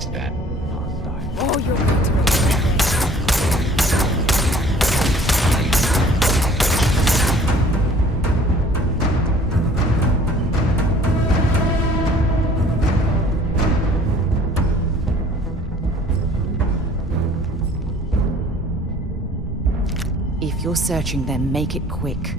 That hostile. Oh, you're going to regret it. If you're searching them, make it quick.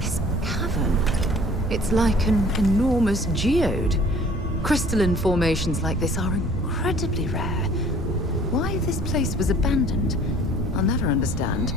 This cavern, it's like an enormous geode. Crystalline formations like this are incredibly rare. Why this place was abandoned, I'll never understand.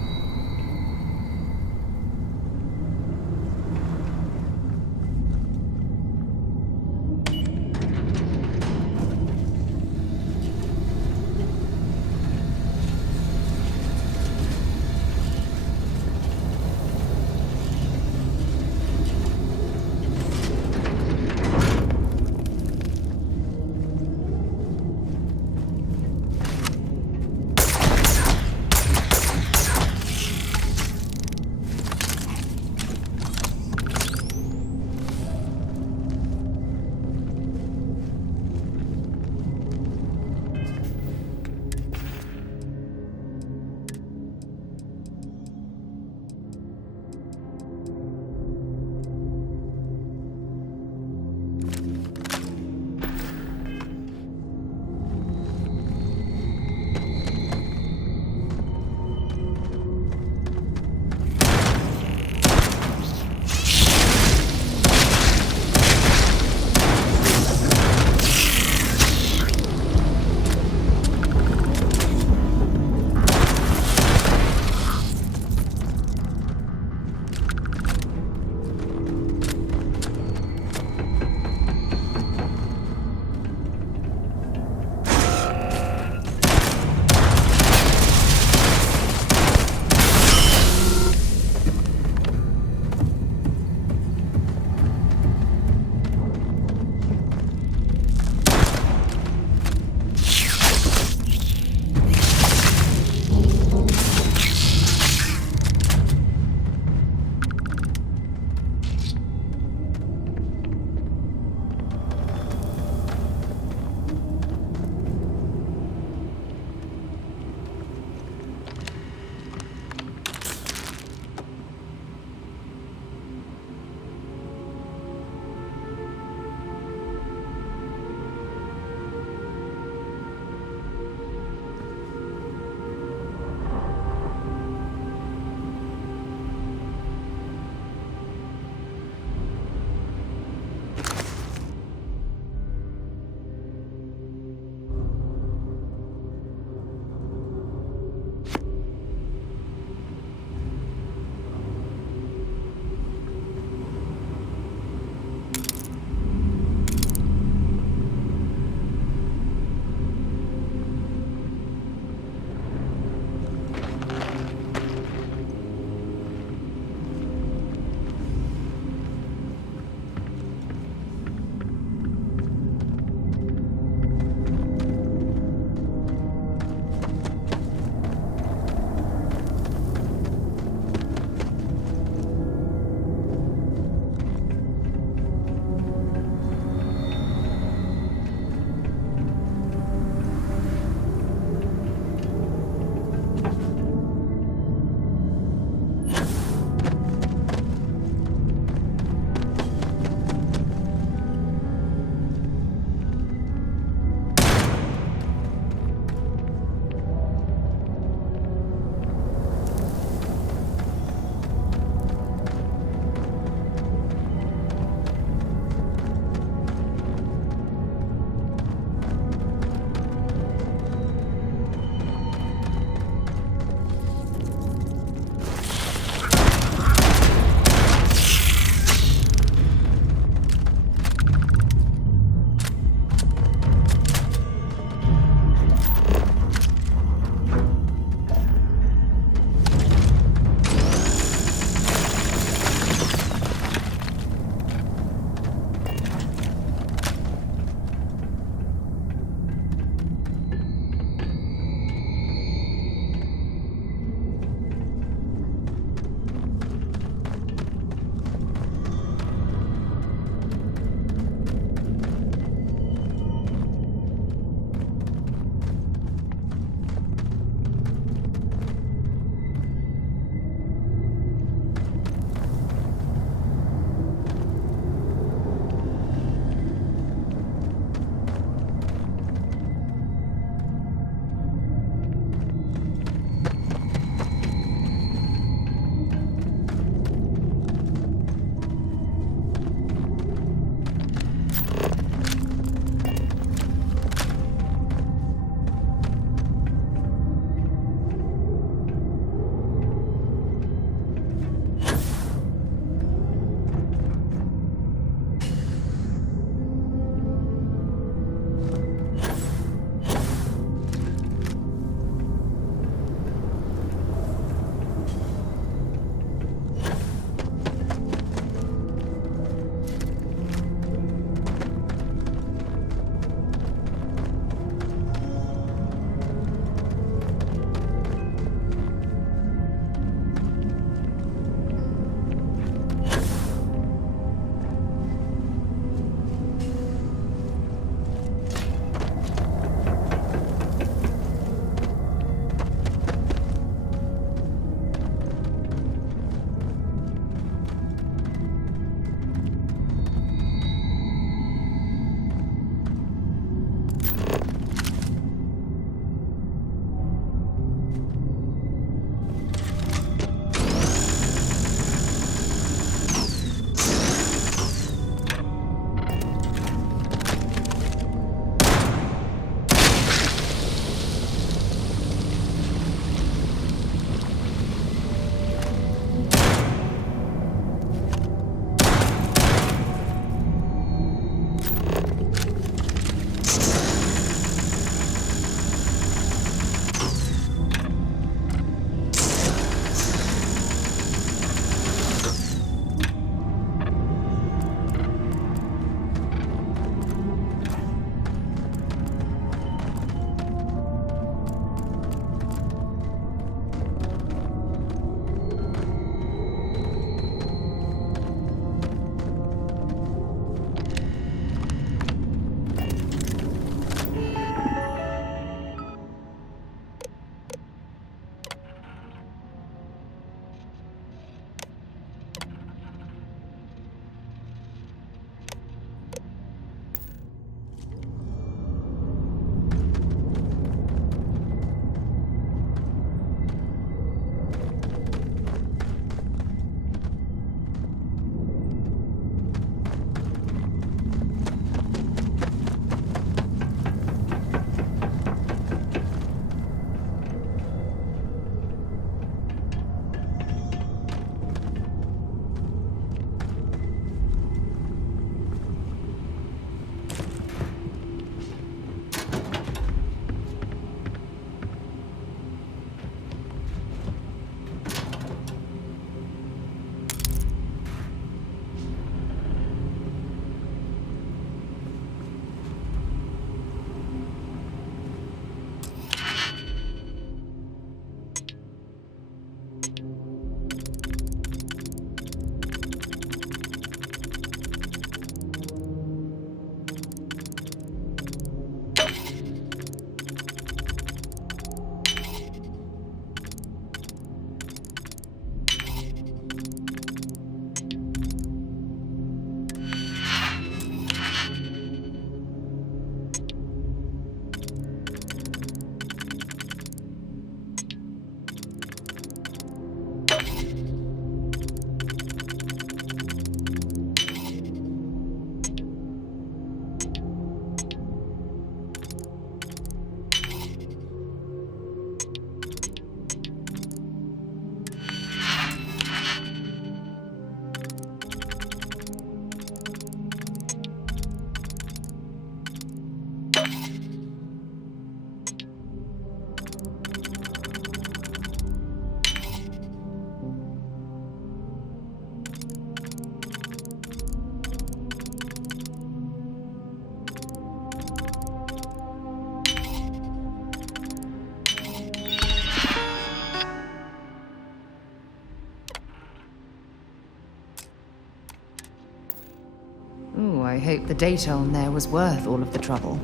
I hope the data on there was worth all of the trouble.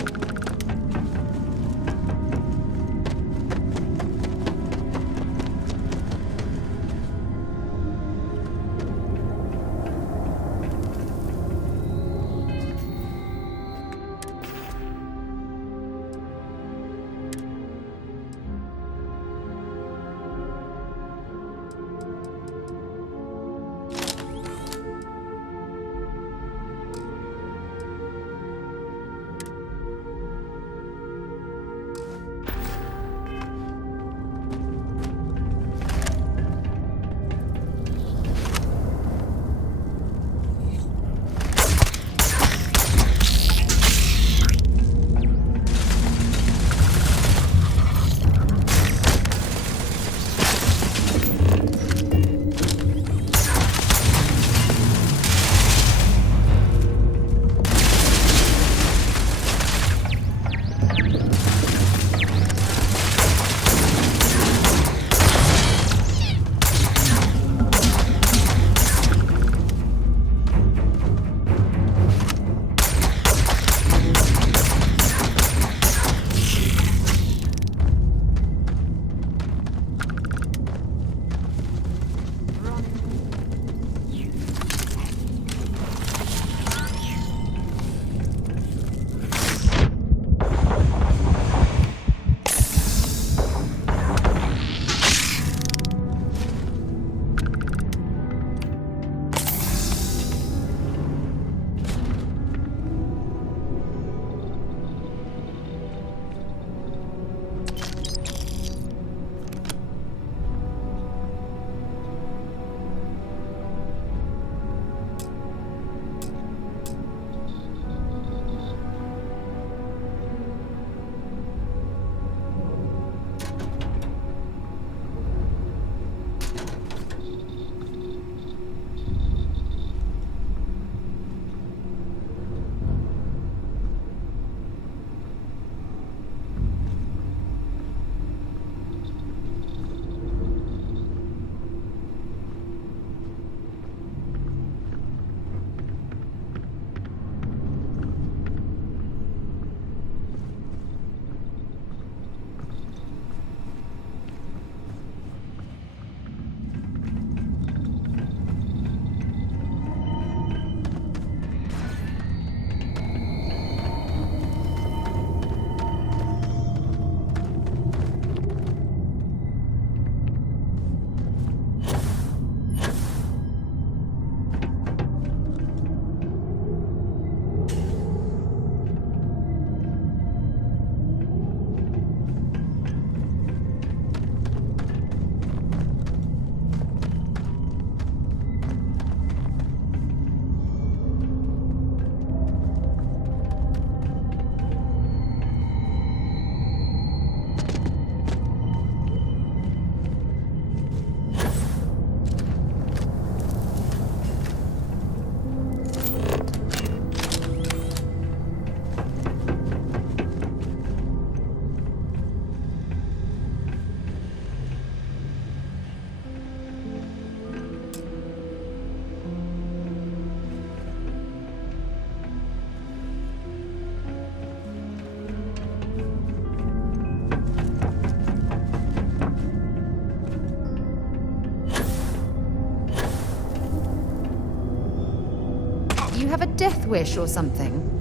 Have a death wish or something?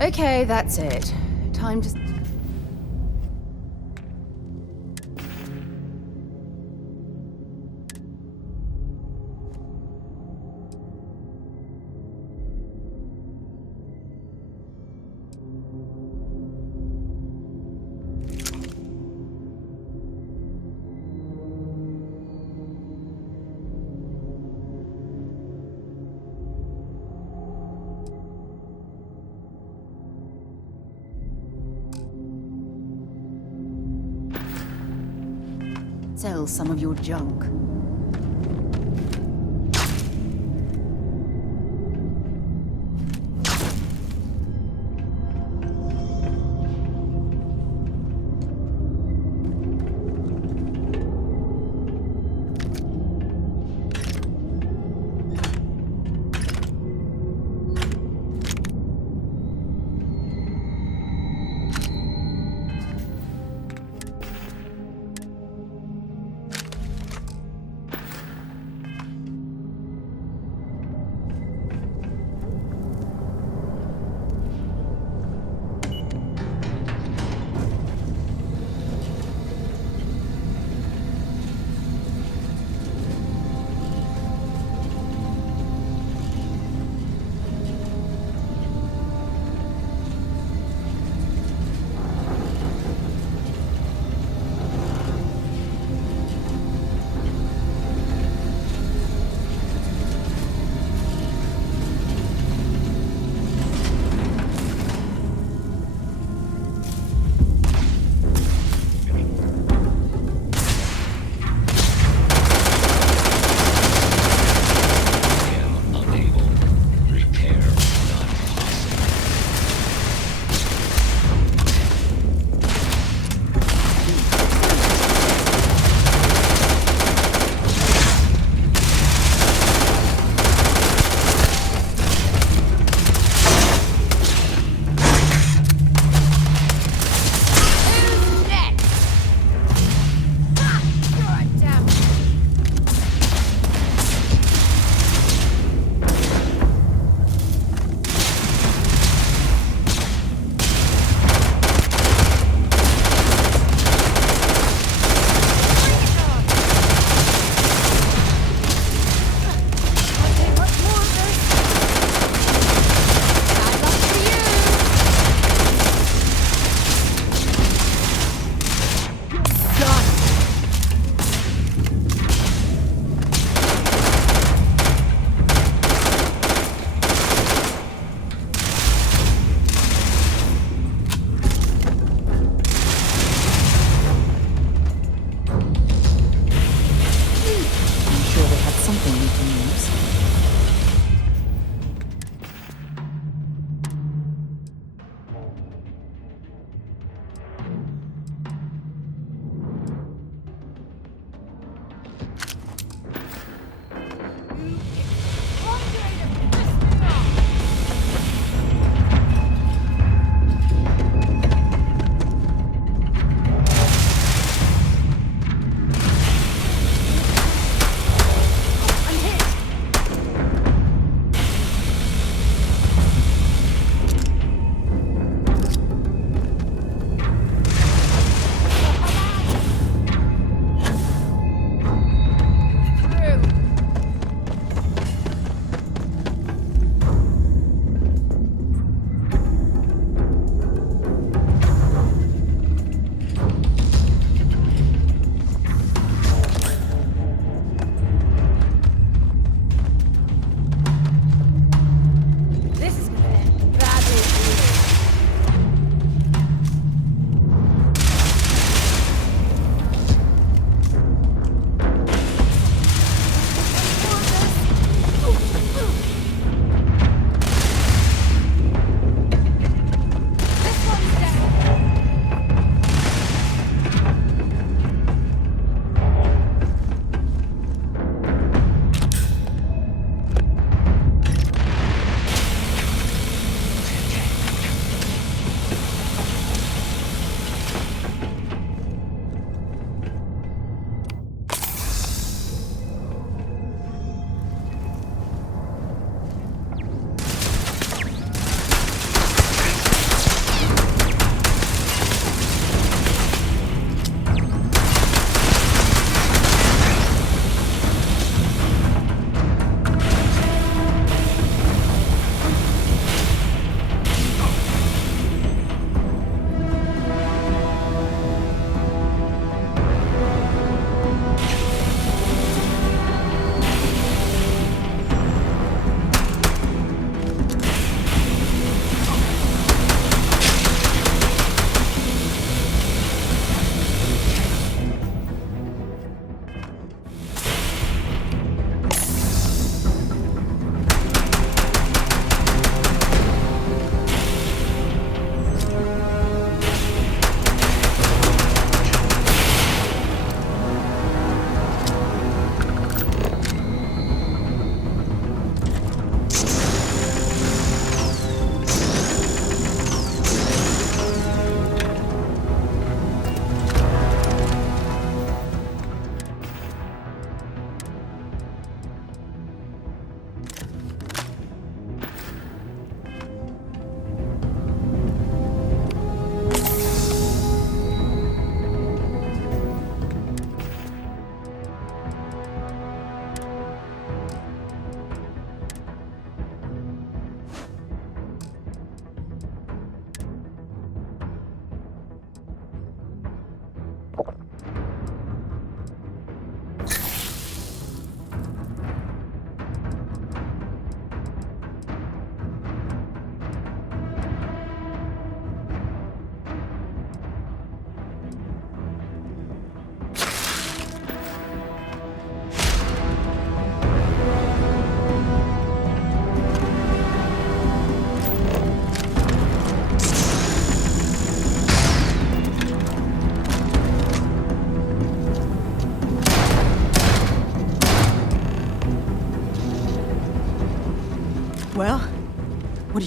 Okay, that's it. Time to... Sell some of your junk.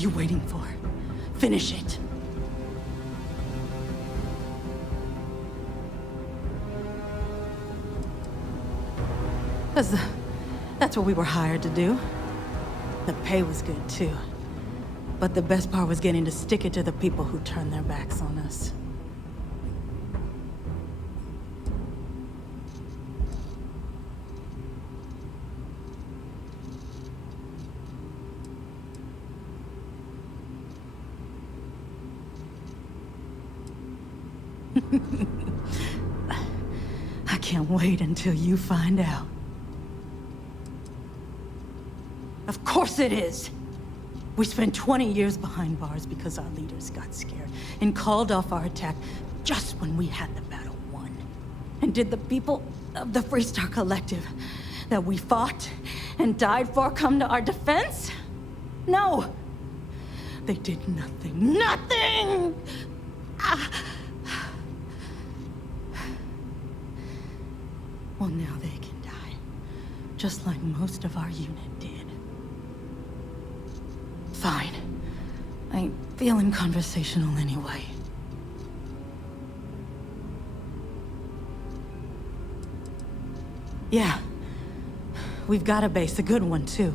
you waiting for? Finish it. That's what we were hired to do. The pay was good, too. But the best part was getting to stick it to the people who turned their backs on us. I can't wait until you find out. Of course it is! We spent 20 years behind bars because our leaders got scared and called off our attack just when we had the battle won. And did the people of the Freestar Collective that we fought and died for come to our defense? No! They did nothing. Nothing! Well, now they can die, just like most of our unit did. Fine. I ain't feeling conversational anyway. Yeah. We've got a base, a good one, too.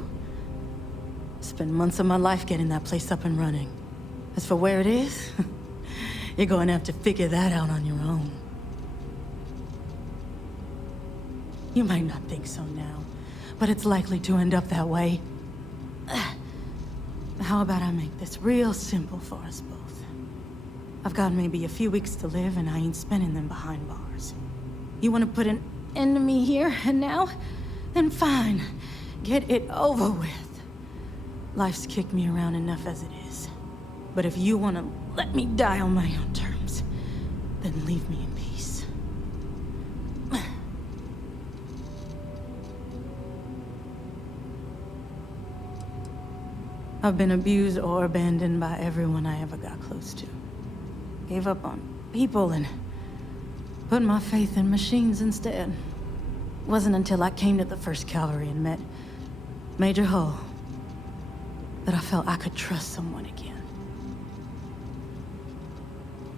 Spent months of my life getting that place up and running. As for where it is, you're going to have to figure that out on your own. You might not think so now, but it's likely to end up that way. How about I make this real simple for us both? I've got maybe a few weeks to live, and I ain't spending them behind bars. You want to put an end to me here and now? Then fine. Get it over with. Life's kicked me around enough as it is. But if you want to let me die on my own terms, then leave me in peace. I've been abused or abandoned by everyone I ever got close to. Gave up on people and put my faith in machines instead. Wasn't until I came to the 1st Cavalry and met Major Hull that I felt I could trust someone again.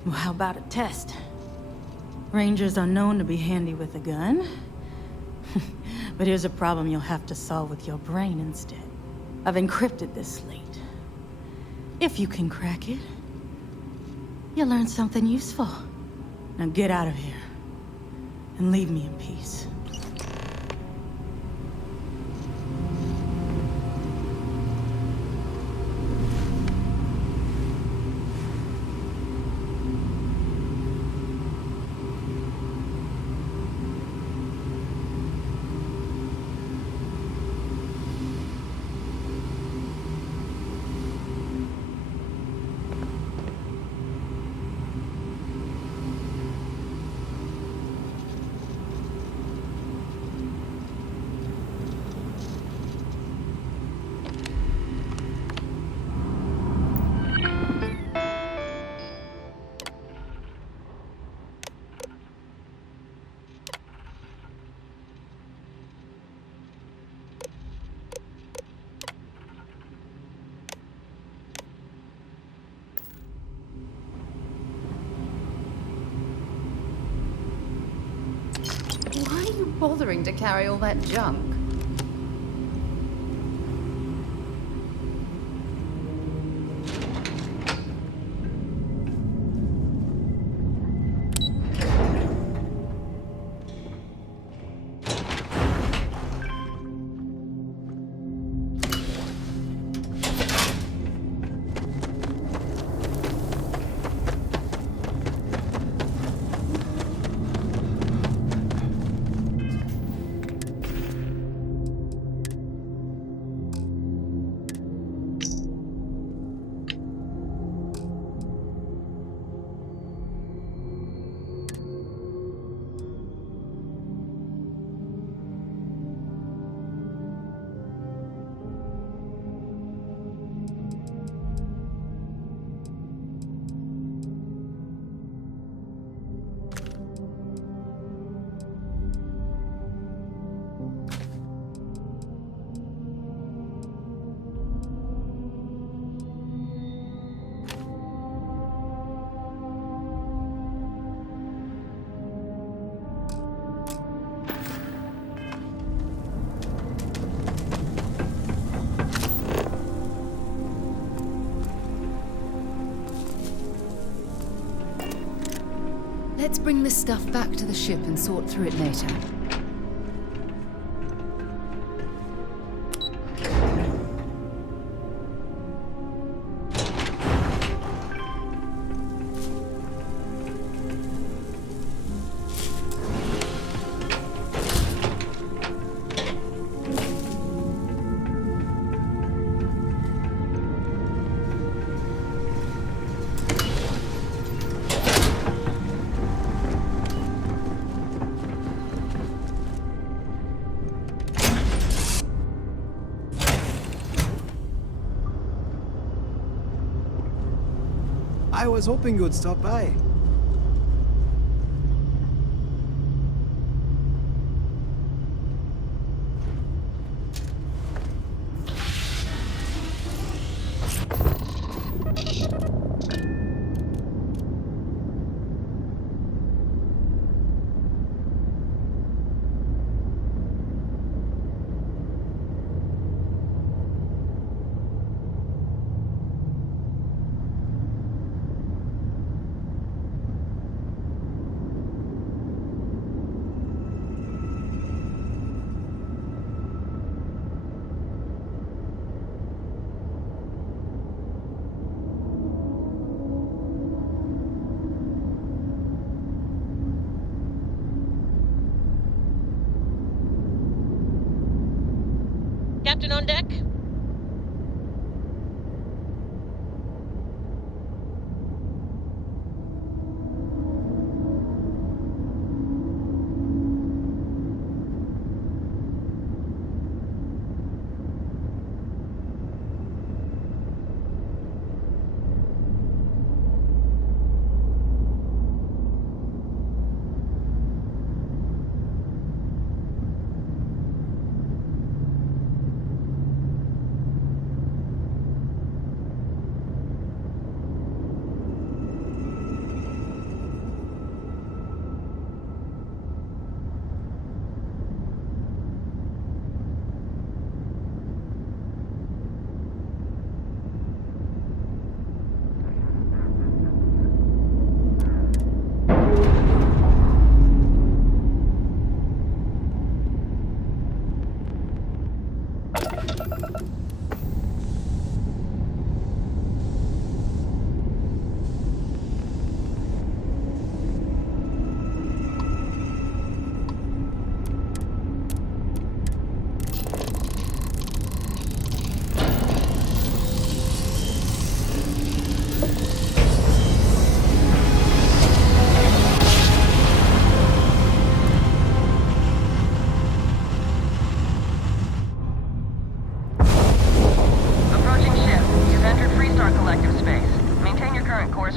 Well, how about a test? Rangers are known to be handy with a gun. But here's a problem you'll have to solve with your brain instead. I've encrypted this slate. If you can crack it, you'll learn something useful. Now get out of here, and leave me in peace. Why are you bothering to carry all that junk? Let's bring this stuff back to the ship and sort through it later. I was hoping you would stop by. Captain on deck?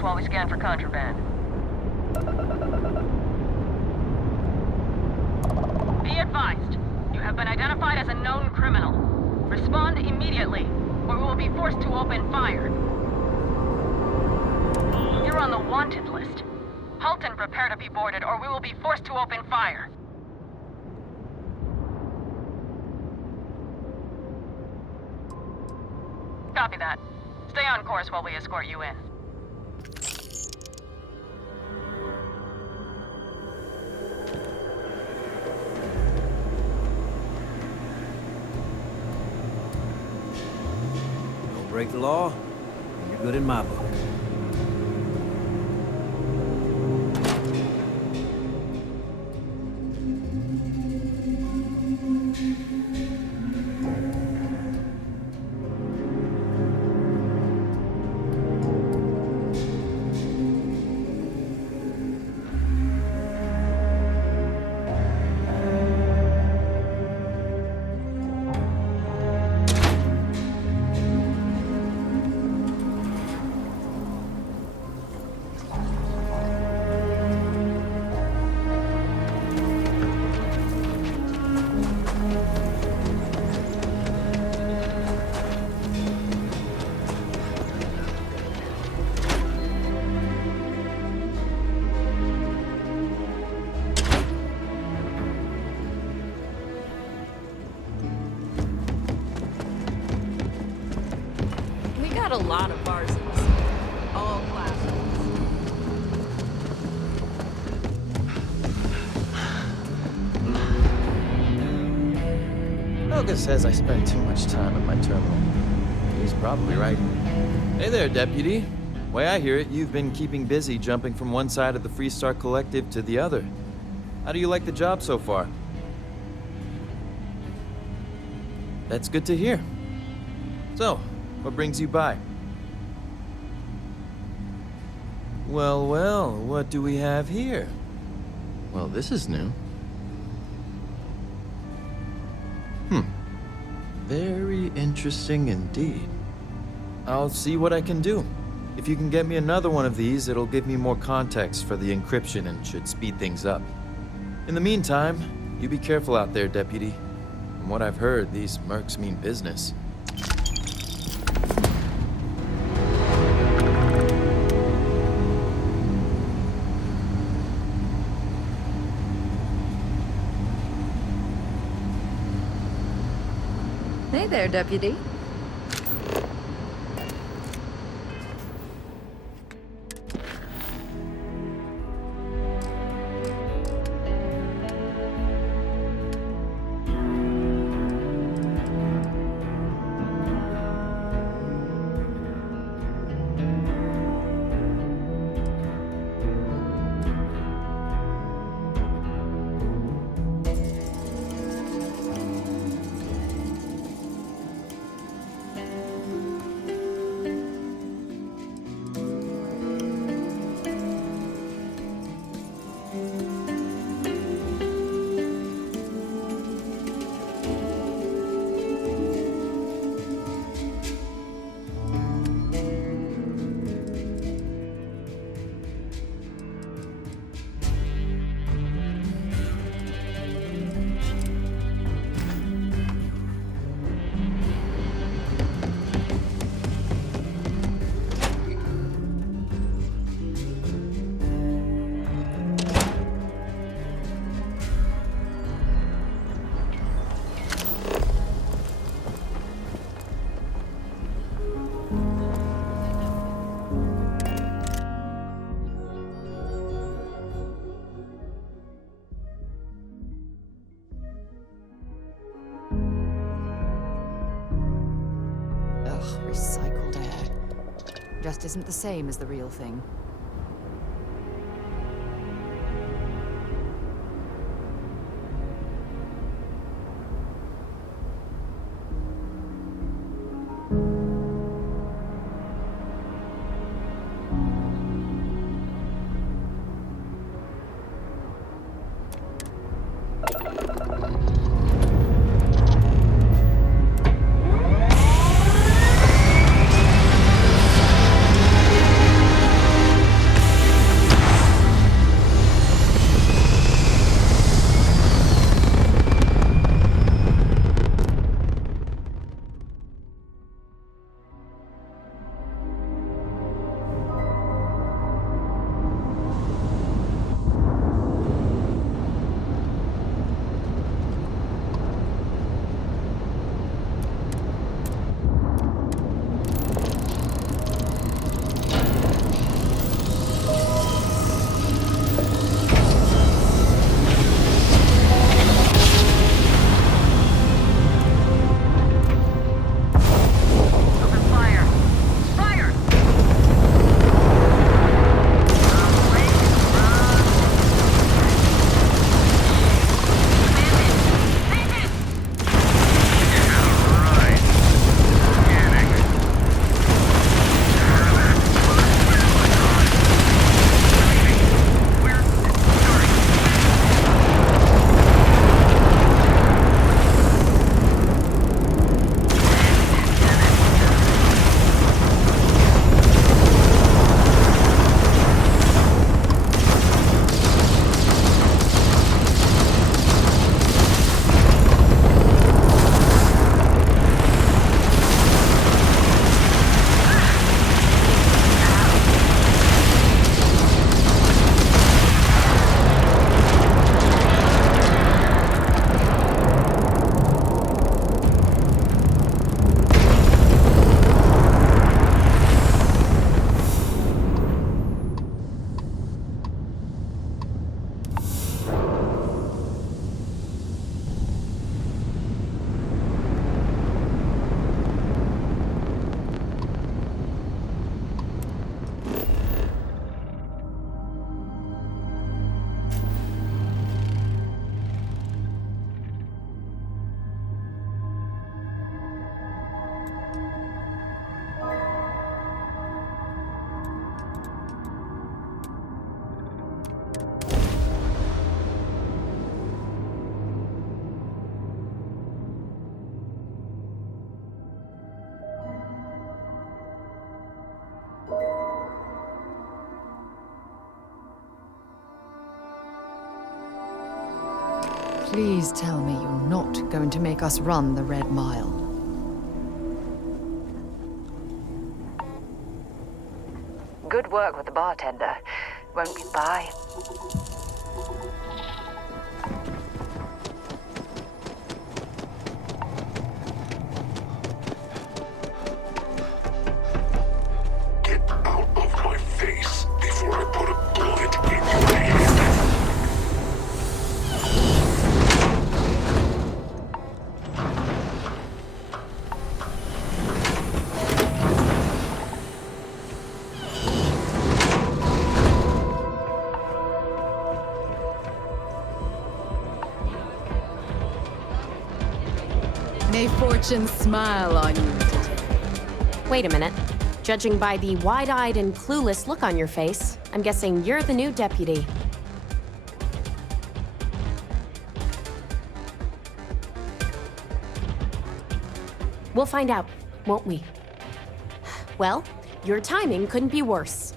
While we scan for contraband. Be advised, you have been identified as a known criminal. Respond immediately, or we will be forced to open fire. You're on the wanted list. Halt and prepare to be boarded, or we will be forced to open fire. Copy that. Stay on course while we escort you in. Break the law, and you're good in my book. A lot of bars in the city, all classes. Braga says I spend too much time at my terminal. He's probably right. Hey there, Deputy. Way I hear it, you've been keeping busy jumping from one side of the Freestar Collective to the other. How do you like the job so far? That's good to hear. So, what brings you by? Well, well, what do we have here? Well, this is new. Very interesting indeed. I'll see what I can do. If you can get me another one of these, it'll give me more context for the encryption and should speed things up. In the meantime, you be careful out there, Deputy. From what I've heard, these mercs mean business. Hey there, Deputy. Recycled air. Just isn't the same as the real thing. Please tell me you're not going to make us run the Red Mile. Good work with the bartender. Won't get by. Get out of my face before I put a bullet in your head. May fortune smile on you today. Wait a minute. Judging by the wide-eyed and clueless look on your face, I'm guessing you're the new deputy. We'll find out, won't we? Well, your timing couldn't be worse.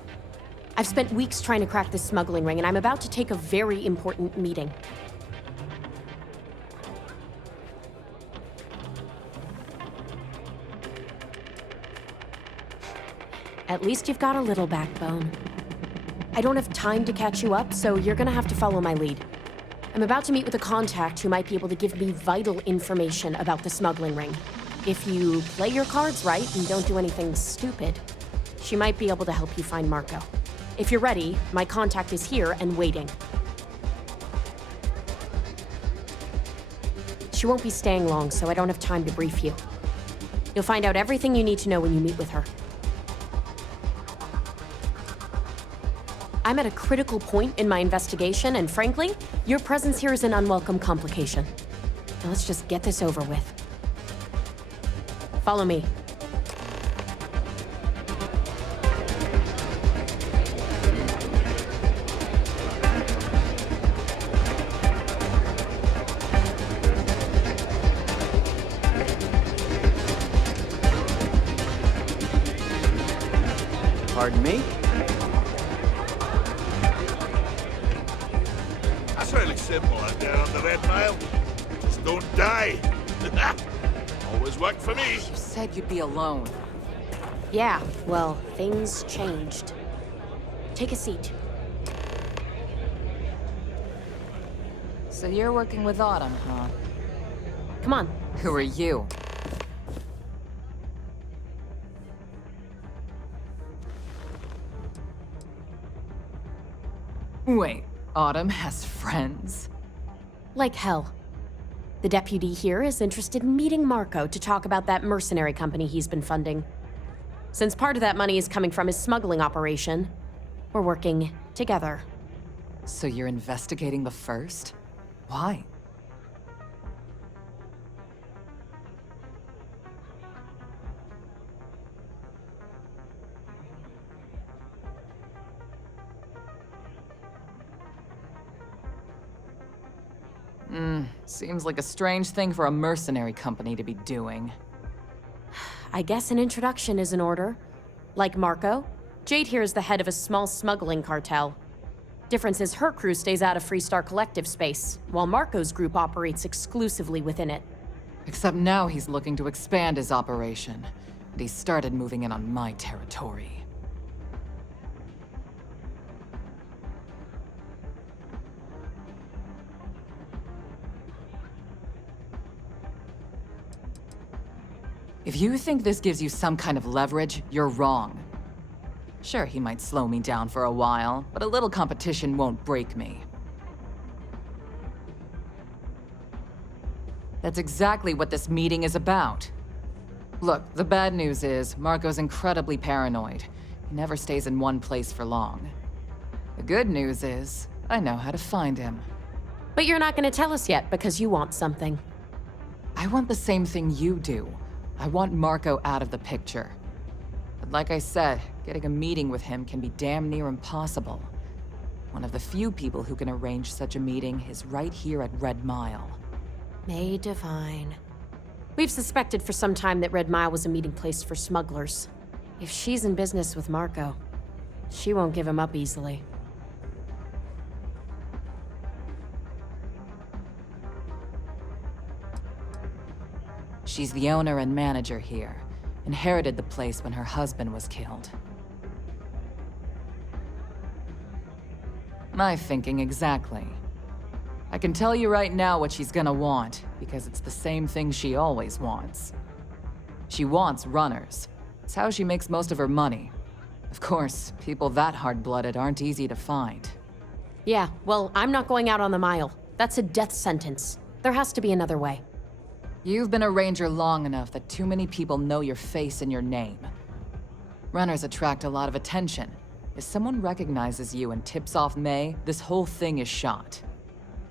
I've spent weeks trying to crack this smuggling ring, and I'm about to take a very important meeting. At least you've got a little backbone. I don't have time to catch you up, so you're gonna have to follow my lead. I'm about to meet with a contact who might be able to give me vital information about the smuggling ring. If you play your cards right and don't do anything stupid, she might be able to help you find Marco. If you're ready, my contact is here and waiting. She won't be staying long, so I don't have time to brief you. You'll find out everything you need to know when you meet with her. I'm at a critical point in my investigation, and frankly, your presence here is an unwelcome complication. Now let's just get this over with. Follow me. Pardon me? That's really simple out there on the Red Mile. Just don't die. Always worked for me. You said you'd be alone. Yeah, well, things changed. Take a seat. So you're working with Autumn, huh? Come on. Who are you? Wait, Autumn has friends? Like hell. The deputy here is interested in meeting Marco to talk about that mercenary company he's been funding. Since part of that money is coming from his smuggling operation, we're working together. So you're investigating the first? Why? Seems like a strange thing for a mercenary company to be doing. I guess an introduction is in order. Like Marco, Jade here is the head of a small smuggling cartel. Difference is her crew stays out of Freestar Collective space, while Marco's group operates exclusively within it. Except now he's looking to expand his operation, and he started moving in on my territory. If you think this gives you some kind of leverage, you're wrong. Sure, he might slow me down for a while, but a little competition won't break me. That's exactly what this meeting is about. Look, the bad news is, Marco's incredibly paranoid. He never stays in one place for long. The good news is, I know how to find him. But you're not gonna tell us yet because you want something. I want the same thing you do. I want Marco out of the picture. But like I said, getting a meeting with him can be damn near impossible. One of the few people who can arrange such a meeting is right here at Red Mile. May divine. We've suspected for some time that Red Mile was a meeting place for smugglers. If she's in business with Marco, she won't give him up easily. She's the owner and manager here. Inherited the place when her husband was killed. My thinking exactly. I can tell you right now what she's gonna want, because it's the same thing she always wants. She wants runners. It's how she makes most of her money. Of course, people that hard-blooded aren't easy to find. Yeah, well, I'm not going out on the mile. That's a death sentence. There has to be another way. You've been a ranger long enough that too many people know your face and your name. Runners attract a lot of attention. If someone recognizes you and tips off May, this whole thing is shot.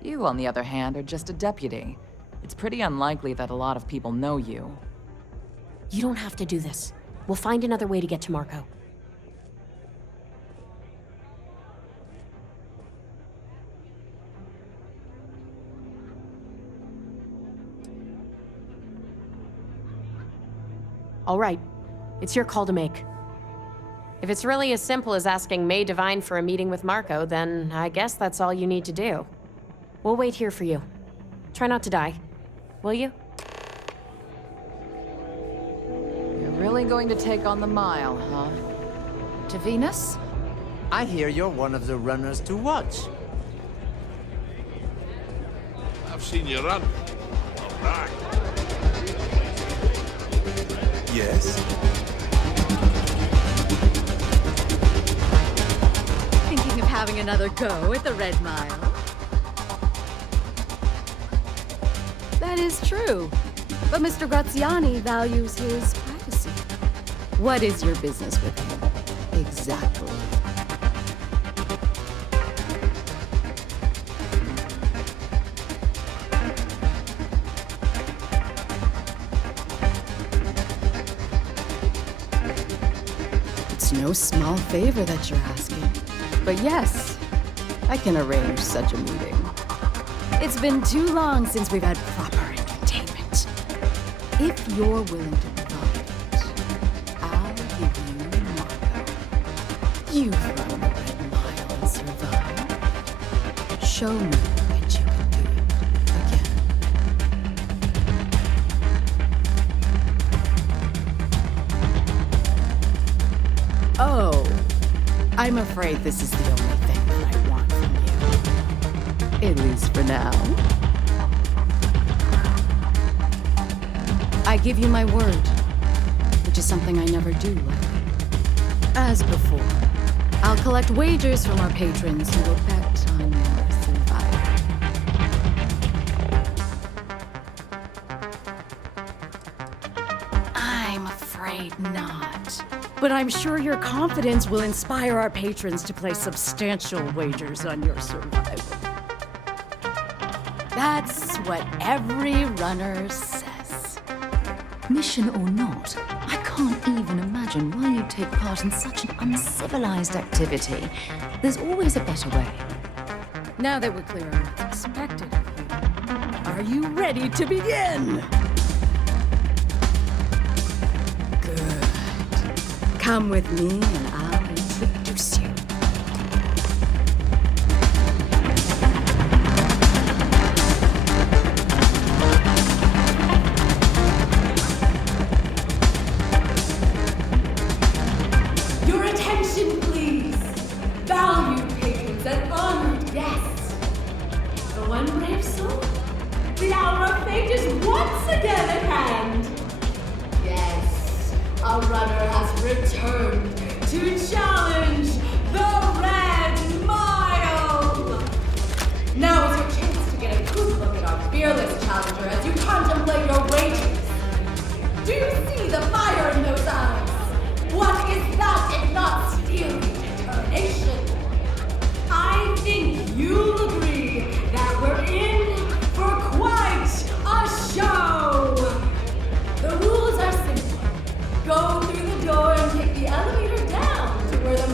You, on the other hand, are just a deputy. It's pretty unlikely that a lot of people know you. You don't have to do this. We'll find another way to get to Marco. All right. It's your call to make. If it's really as simple as asking May Divine for a meeting with Marco, then I guess that's all you need to do. We'll wait here for you. Try not to die. Will you? You're really going to take on the mile, huh? To Venus? I hear you're one of the runners to watch. I've seen you run. Not back. Yes? Thinking of having another go at the Red Mile? That is true. But Mr. Graziani values his privacy. What is your business with him? Exactly. It's no small favor that you're asking. But yes, I can arrange such a meeting. It's been too long since we've had proper entertainment. If you're willing to provide it, I'll give you Marco. You've run the Red Mile and survived. Show me that you can do it again. Oh, I'm afraid this is the only thing that I want from you. At least for now. I give you my word, which is something I never do lately. As before, I'll collect wagers from our patrons who will bet on your survival. I'm afraid not. But I'm sure your confidence will inspire our patrons to place substantial wagers on your survival. That's what every runner says. Mission or not, I can't even imagine why you'd take part in such an uncivilized activity. There's always a better way. Now that we're clear on what's expected of you, are you ready to begin? Good. Come with me and I'll introduce you. Your attention, please. Valued patrons and honored guests. The one brave soul? The hour of fate is once again at hand. Yes, a runner has returned to challenge the Red Mile. Now is your chance to get a good look at our fearless challenger as you contemplate your wagers. Do you see the fire in those eyes? What is that if not steely determination? I think you'll agree that we're in for quite a show. The rules are simple. Go through the door and take the elevator down to where the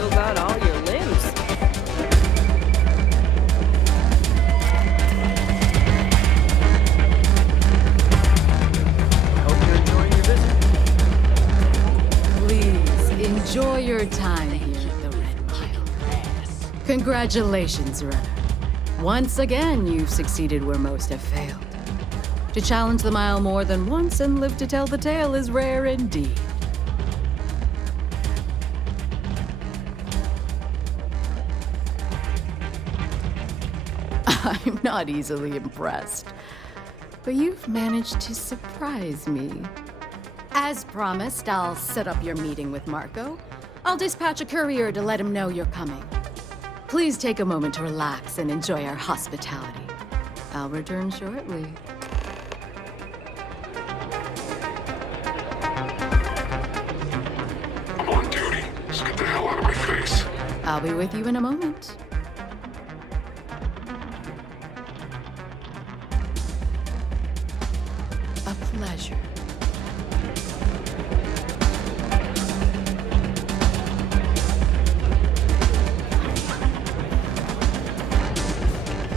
still got all your limbs. Hope you're enjoying your visit. Please, enjoy your time here at the Red Mile. Congratulations, runner. Once again, you've succeeded where most have failed. To challenge the mile more than once and live to tell the tale is rare indeed. I'm not easily impressed, but you've managed to surprise me. As promised, I'll set up your meeting with Marco. I'll dispatch a courier to let him know you're coming. Please take a moment to relax and enjoy our hospitality. I'll return shortly. I'm on duty, so get the hell out of my face. I'll be with you in a moment. A pleasure.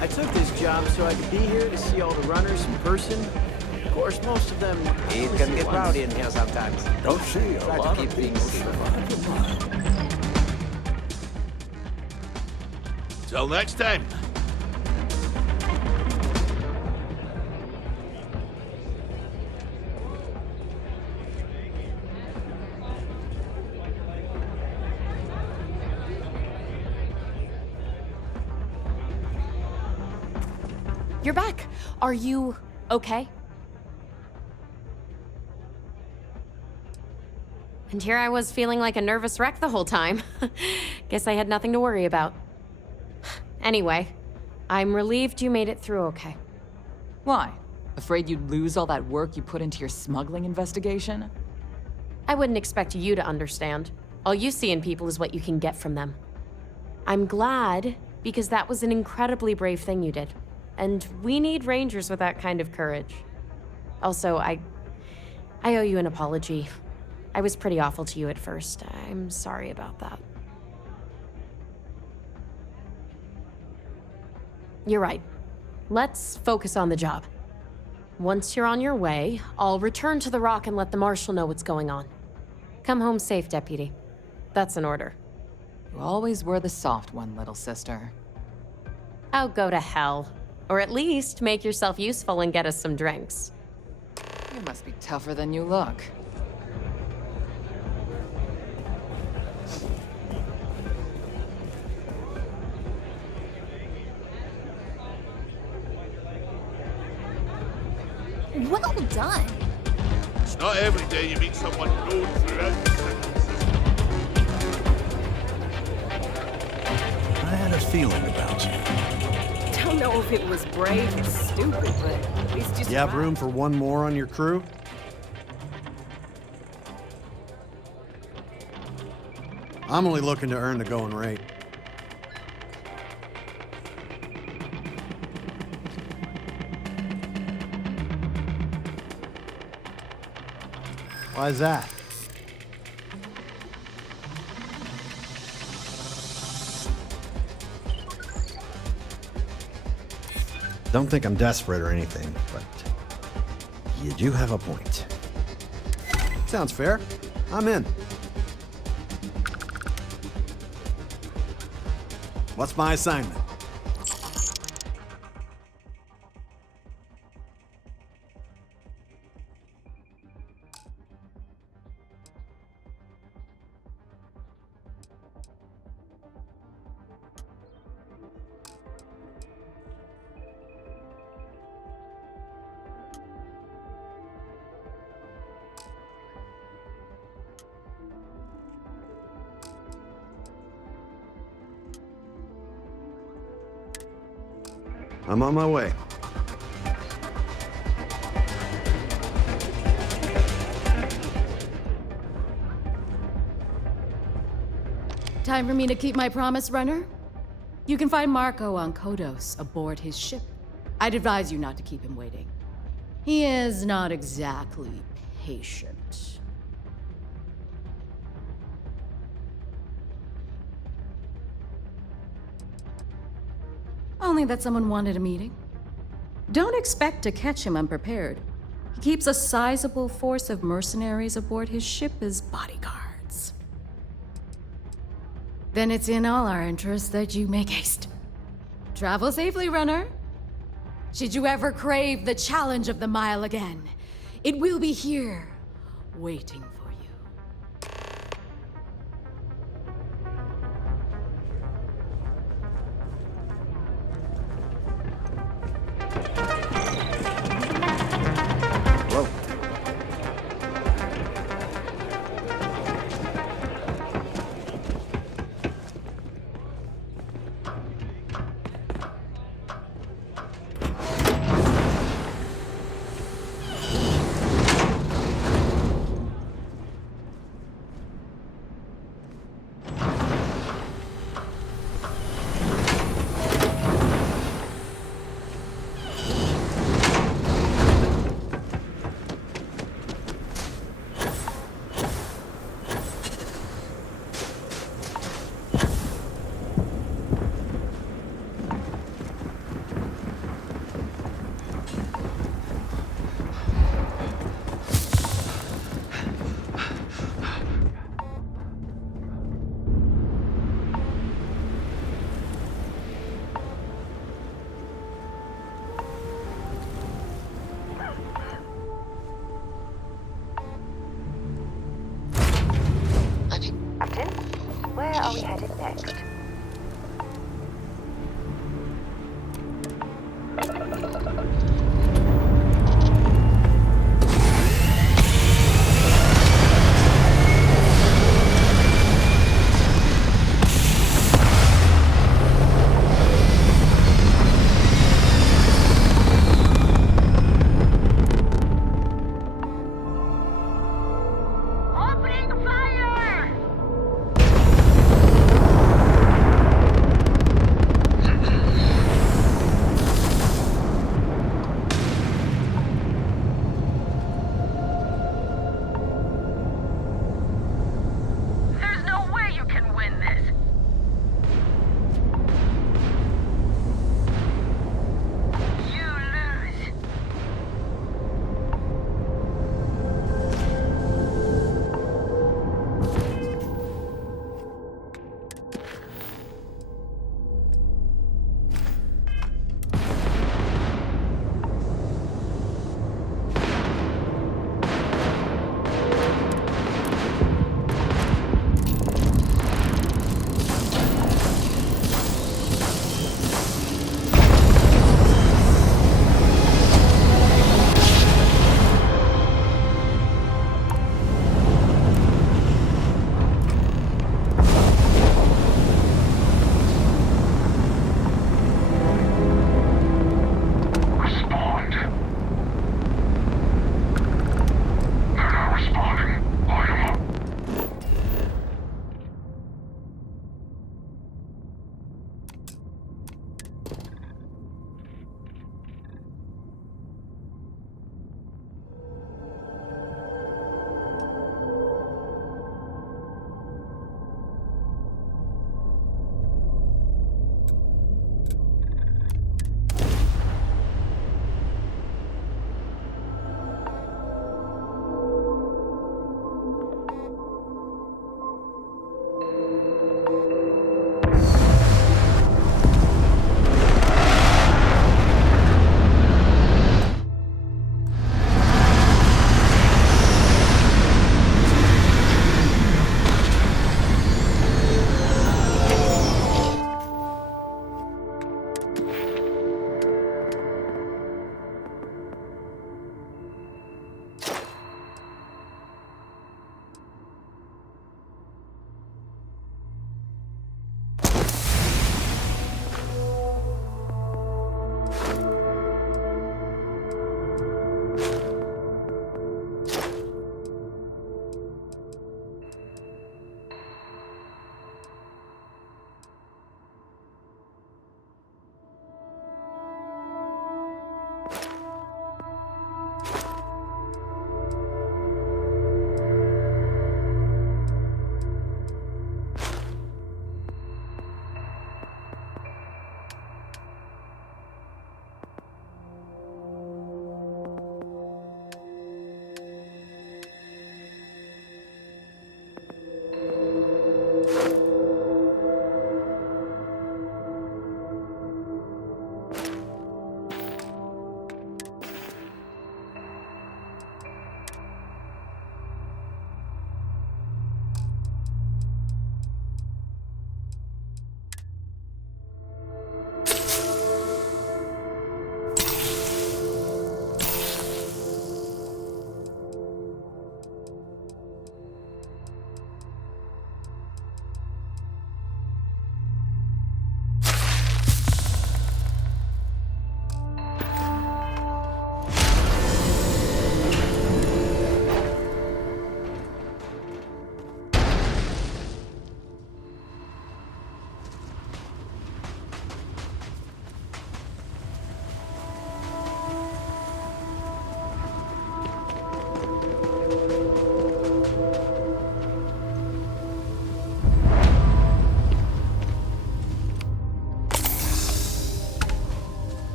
I took this job so I could be here to see all the runners in person. Of course, most of them... It can get rowdy in here sometimes. Don't see a Try lot to keep of people things survive a mile. Till next time. You're back. Are you okay? And here I was feeling like a nervous wreck the whole time. Guess I had nothing to worry about. Anyway, I'm relieved you made it through okay. Why? Afraid you'd lose all that work you put into your smuggling investigation? I wouldn't expect you to understand. All you see in people is what you can get from them. I'm glad, because that was an incredibly brave thing you did. And we need rangers with that kind of courage. Also, I owe you an apology. I was pretty awful to you at first. I'm sorry about that. You're right. Let's focus on the job. Once you're on your way, I'll return to the Rock and let the Marshal know what's going on. Come home safe, Deputy. That's an order. You always were the soft one, little sister. Oh, go to hell. Or at least make yourself useful and get us some drinks. You must be tougher than you look. Well done. It's not every day you meet someone known throughout the system. I had a feeling about you. Don't know if it was brave or stupid, but at least you You have survived. room for one more on your crew? I'm only looking to earn the going rate. Why is that? Don't think I'm desperate or anything, but you do have a point. Sounds fair. I'm in. What's my assignment? I'm on my way. Time for me to keep my promise, runner? You can find Marco on Kodos aboard his ship. I'd advise you not to keep him waiting. He is not exactly patient. Only that someone wanted a meeting. Don't expect to catch him unprepared. He keeps a sizable force of mercenaries aboard his ship as bodyguards. Then it's in all our interests that you make haste. Travel safely, runner. Should you ever crave the challenge of the mile again, it will be here, waiting for you. Whoa. Captain, where are we headed next? Opening fire!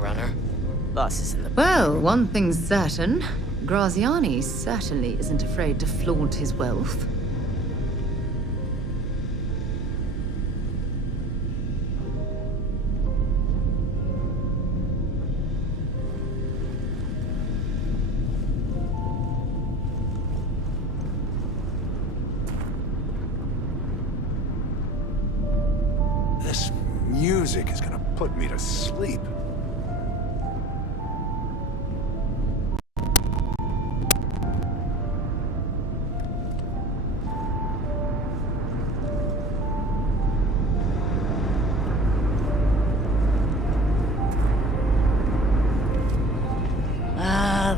runner. Boss is in the... Well, one thing's certain. Graziani certainly isn't afraid to flaunt his wealth. This music is gonna put me to sleep.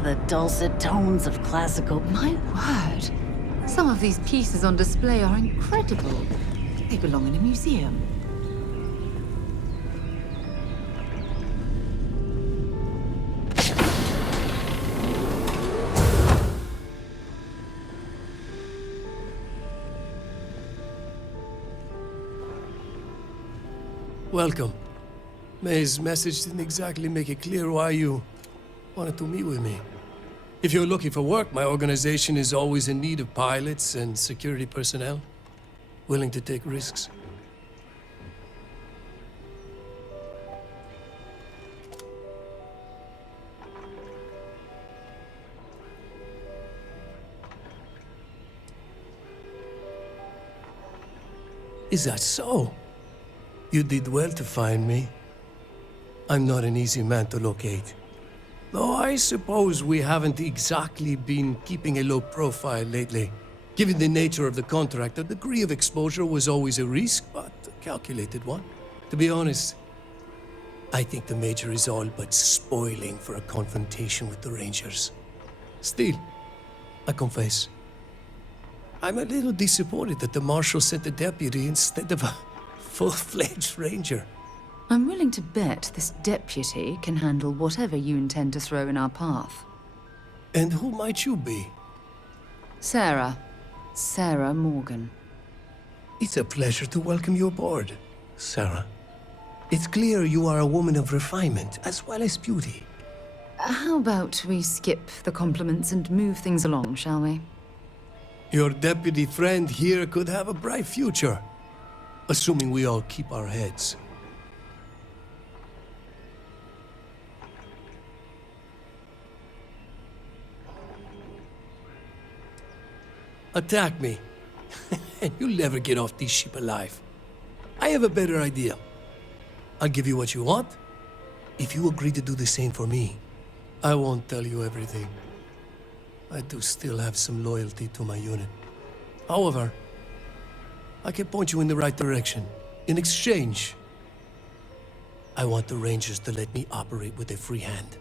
The dulcet tones of classical... My word. Some of these pieces on display are incredible. They belong in a museum. Welcome. May's message didn't exactly make it clear why you wanted to meet with me. If you're looking for work, my organization is always in need of pilots and security personnel, willing to take risks. Is that so? You did well to find me. I'm not an easy man to locate. Though I suppose we haven't exactly been keeping a low profile lately. Given the nature of the contract, a degree of exposure was always a risk, but a calculated one. To be honest, I think the Major is all but spoiling for a confrontation with the Rangers. Still, I confess, I'm a little disappointed that the Marshal sent a deputy instead of a full-fledged Ranger. I'm willing to bet this deputy can handle whatever you intend to throw in our path. And who might you be? Sarah. Sarah Morgan. It's a pleasure to welcome you aboard, Sarah. It's clear you are a woman of refinement as well as beauty. How about we skip the compliments and move things along, shall we? Your deputy friend here could have a bright future, assuming we all keep our heads. Attack me, and you'll never get off this ship alive. I have a better idea. I'll give you what you want, if you agree to do the same for me. I won't tell you everything. I do still have some loyalty to my unit. However, I can point you in the right direction. In exchange, I want the Rangers to let me operate with a free hand.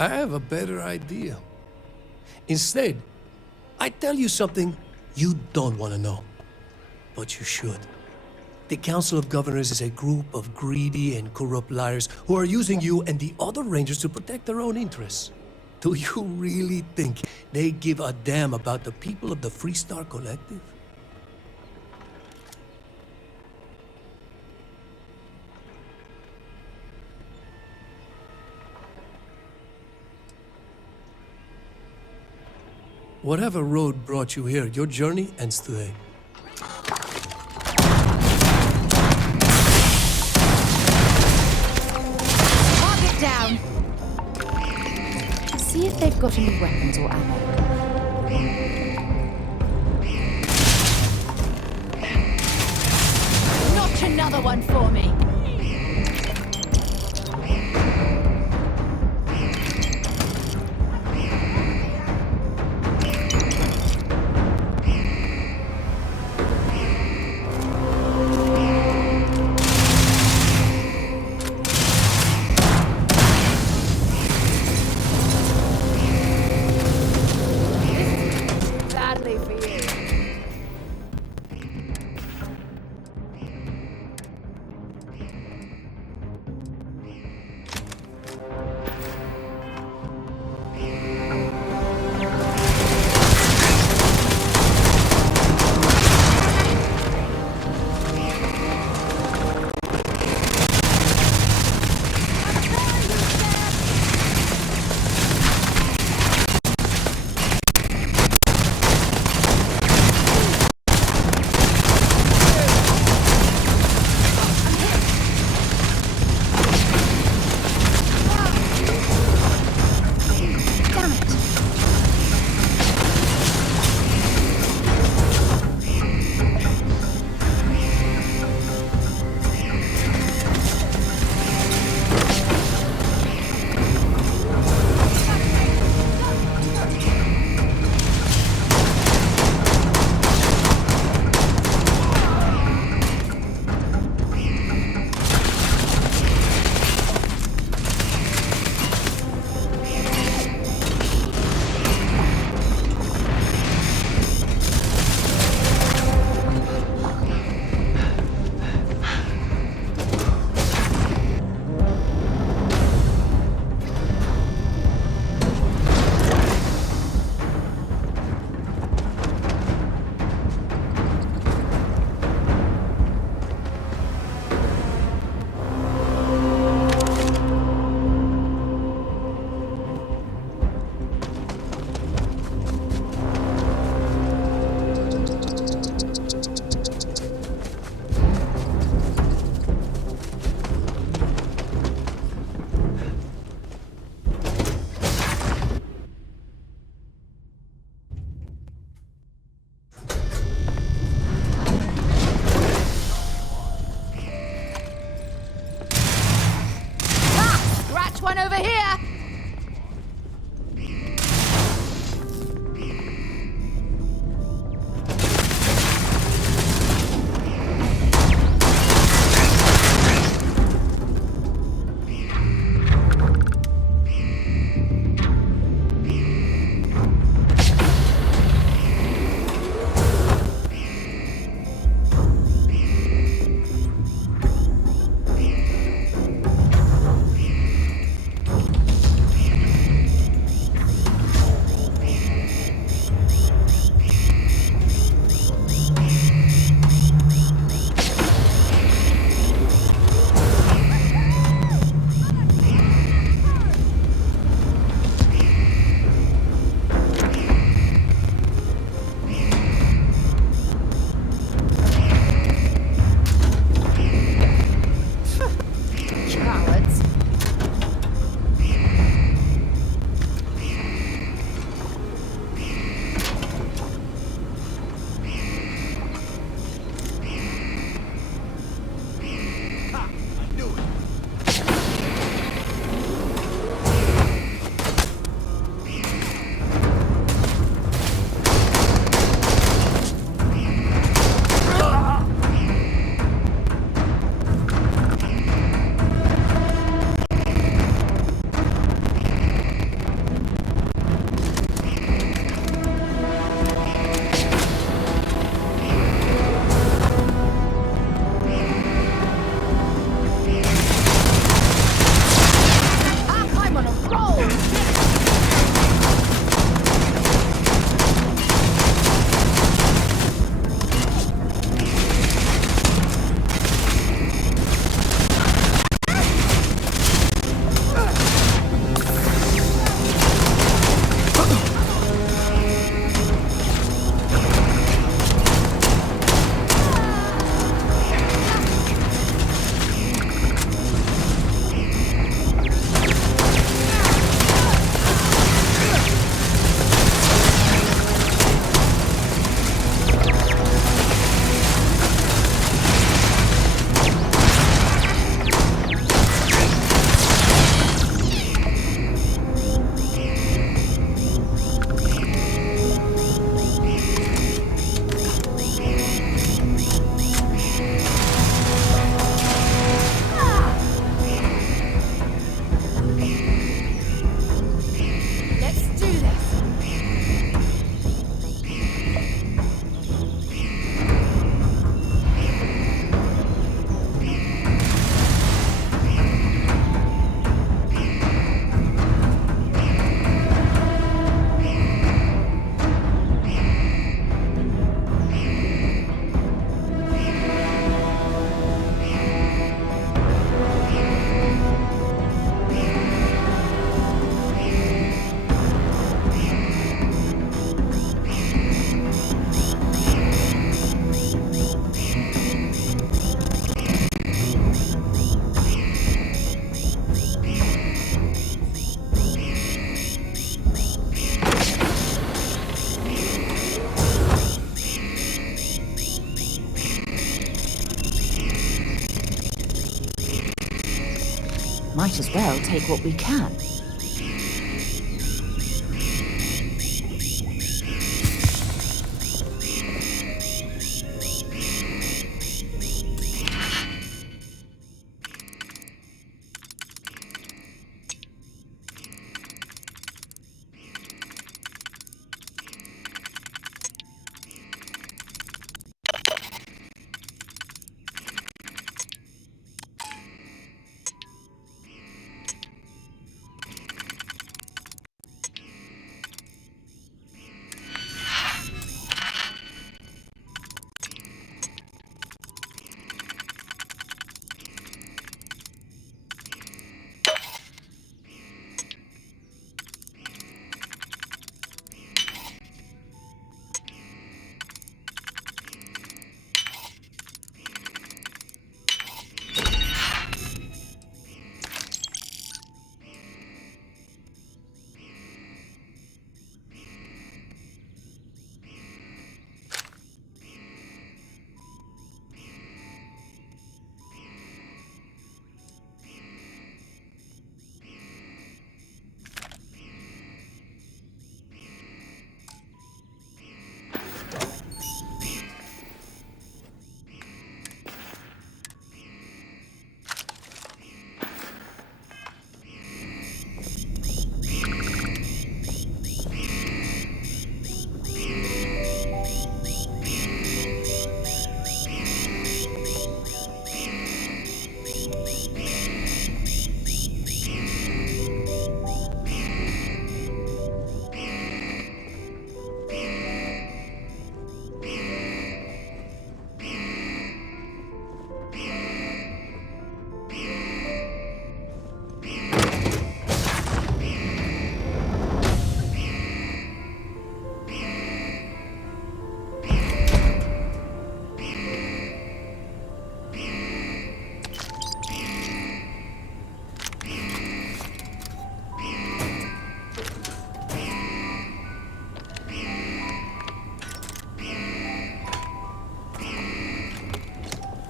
I have a better idea. Instead, I tell you something you don't want to know, but you should. The Council of Governors is a group of greedy and corrupt liars who are using you and the other Rangers to protect their own interests. Do you really think they give a damn about the people of the Freestar Collective? Whatever road brought you here, your journey ends today. Target down! See if they've got any weapons or ammo. Notch another one for me! Might as well take what we can.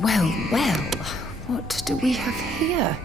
Well, well, what do we have here?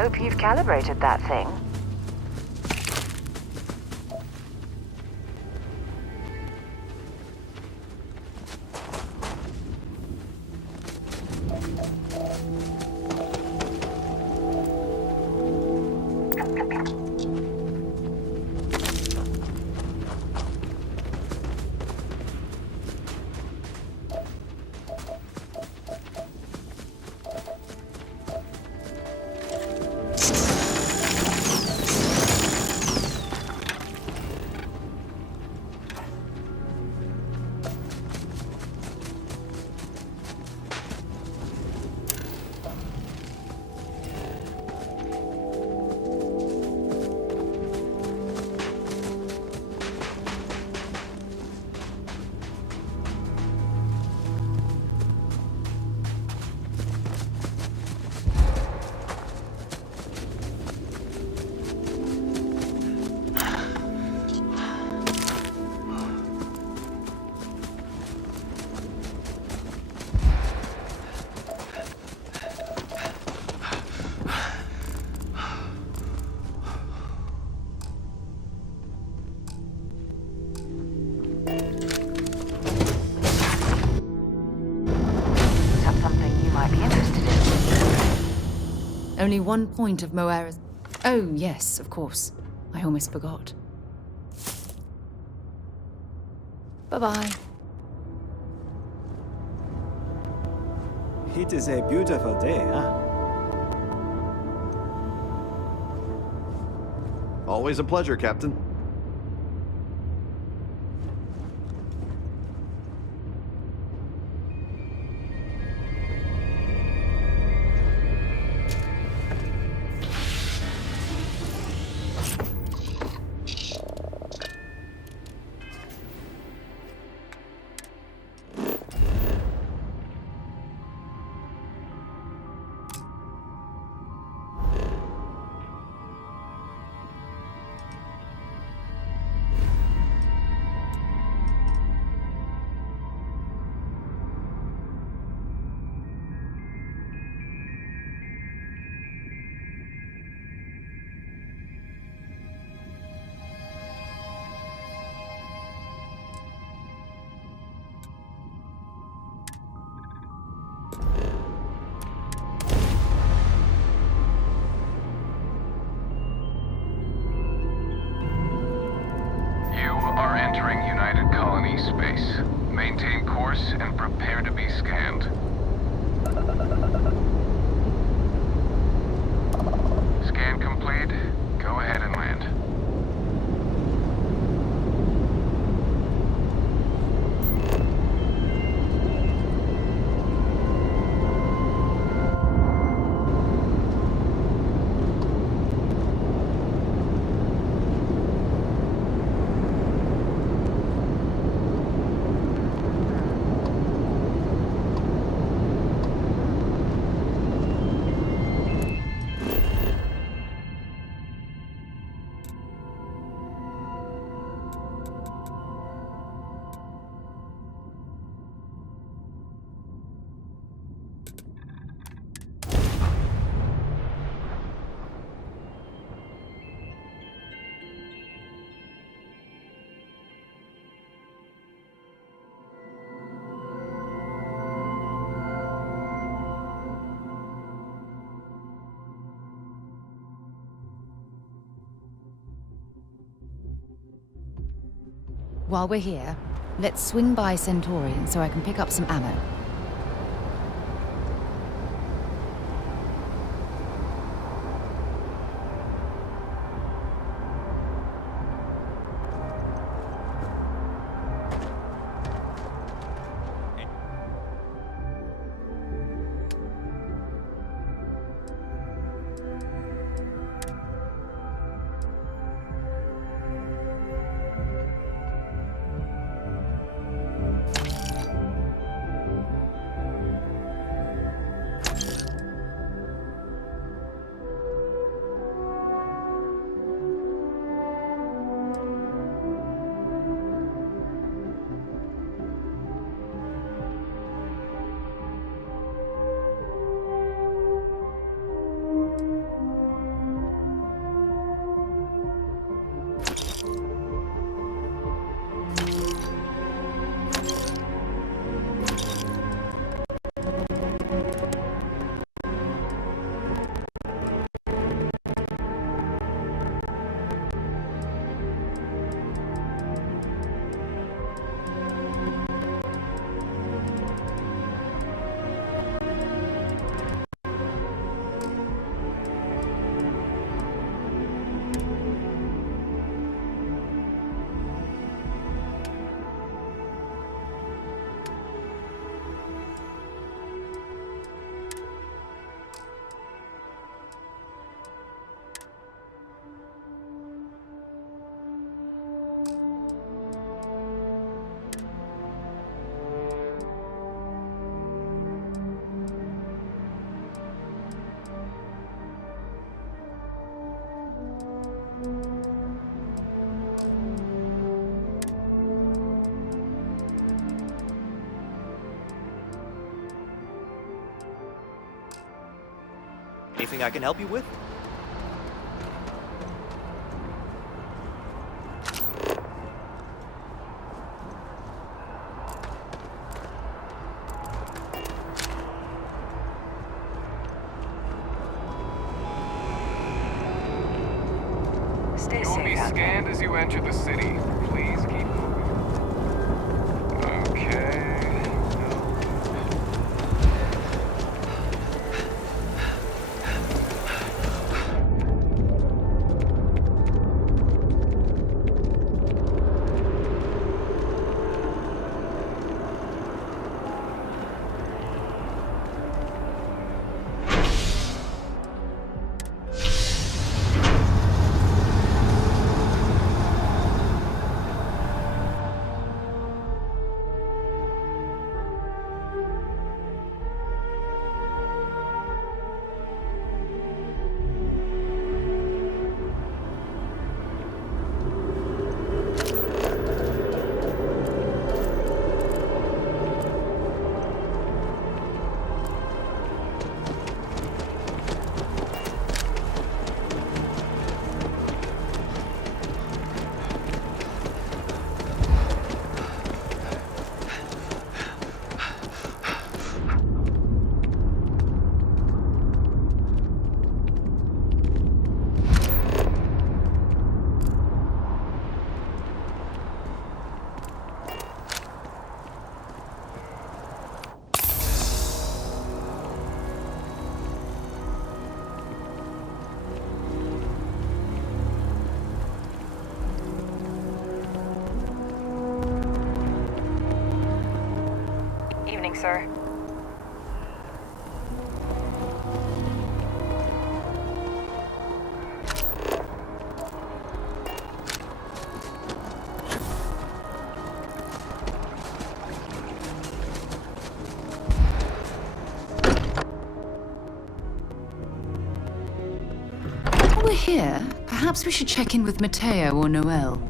Hope you've calibrated that thing. Only one point of Moira's... Oh, yes, of course. I almost forgot. Bye-bye. It is a beautiful day, huh? Always a pleasure, Captain. Space. Maintain course and prepare to be scanned. Scan complete. Go ahead and land. While we're here, let's swing by Centaurian so I can pick up some ammo. Anything I can help you with? You'll be scanned as you enter the city. Please keep moving. Okay. Evening, sir. While we're here, perhaps we should check in with Mateo or Noel.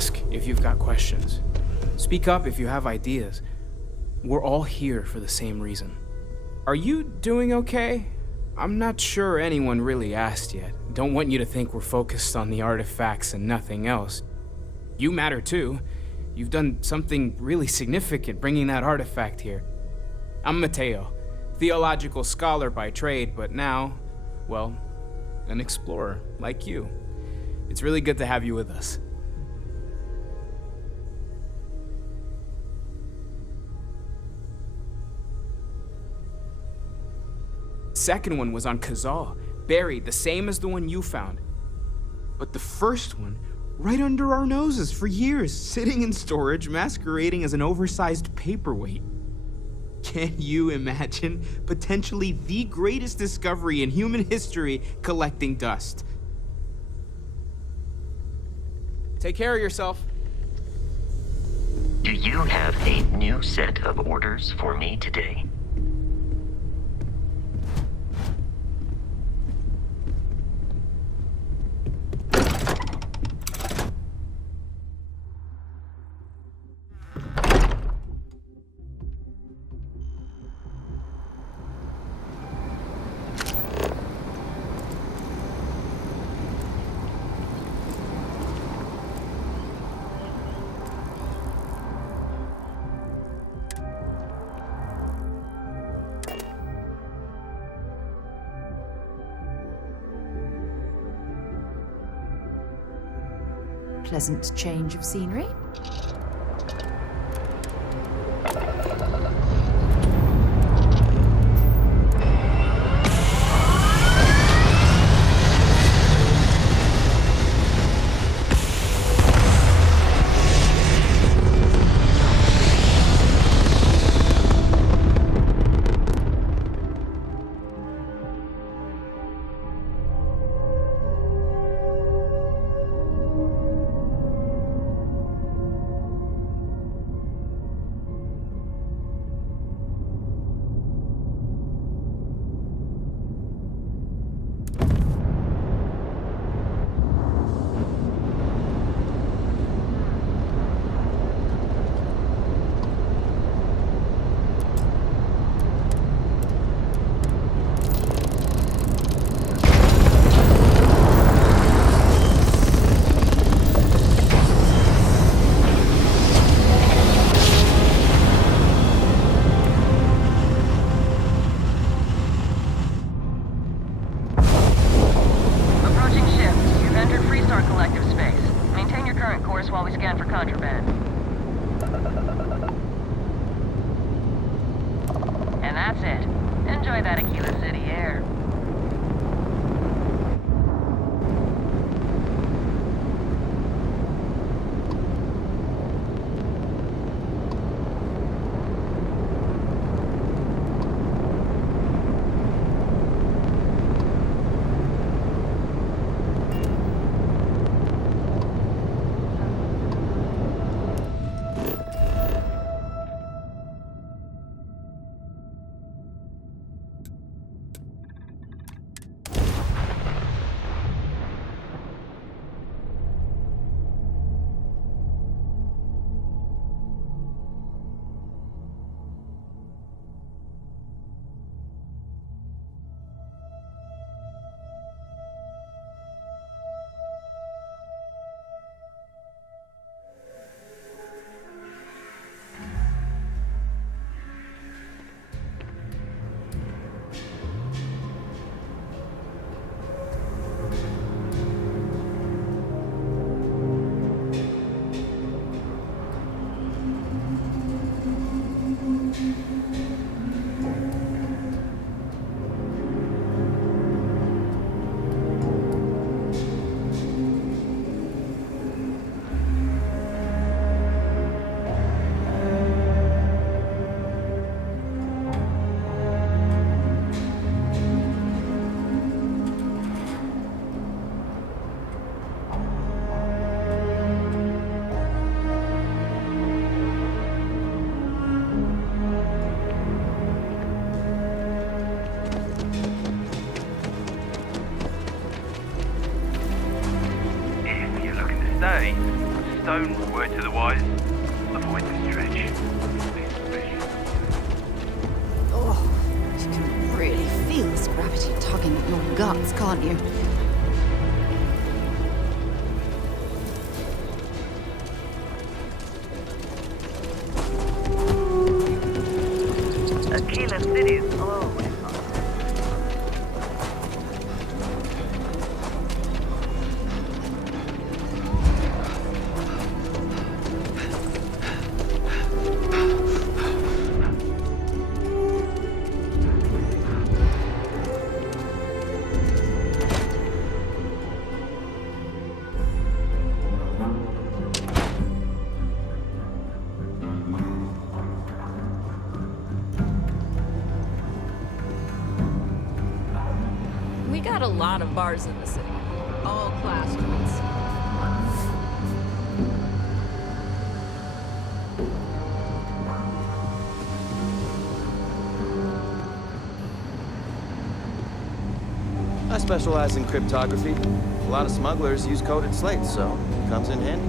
ask if you've got questions. Speak up if you have ideas. We're all here for the same reason. Are you doing okay? I'm not sure anyone really asked yet. Don't want you to think we're focused on the artifacts and nothing else. You matter too. You've done something really significant bringing that artifact here. I'm Mateo, theological scholar by trade, but now, well, an explorer like you. It's really good to have you with us. Second one was on Kazal, buried, the same as the one you found. But the first one, right under our noses for years, sitting in storage, masquerading as an oversized paperweight. Can you imagine potentially the greatest discovery in human history collecting dust? Take care of yourself. Do you have a new set of orders for me today? Pleasant change of scenery. Stone, word to the wise, avoid the stretch. Oh, you can really feel this gravity tugging at your guts, can't you? Aquila City is always hot. We got a lot of bars in the city, all class joints. I specialize in cryptography. A lot of smugglers use coded slates, so it comes in handy.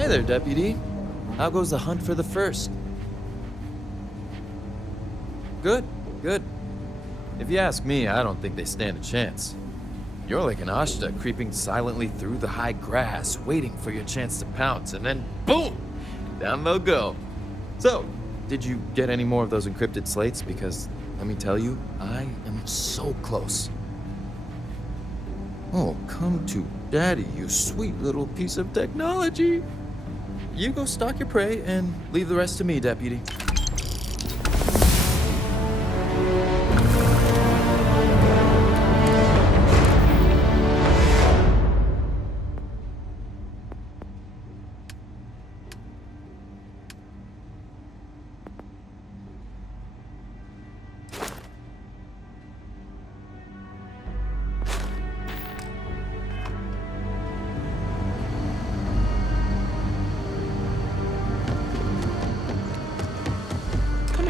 Hey there, Deputy. How goes the hunt for the first? Good, good. If you ask me, I don't think they stand a chance. You're like an Ashta creeping silently through the high grass, waiting for your chance to pounce, and then boom! Down they'll go. So, did you get any more of those encrypted slates? Because, let me tell you, I am so close. Oh, come to Daddy, you sweet little piece of technology. You go stalk your prey and leave the rest to me, Deputy.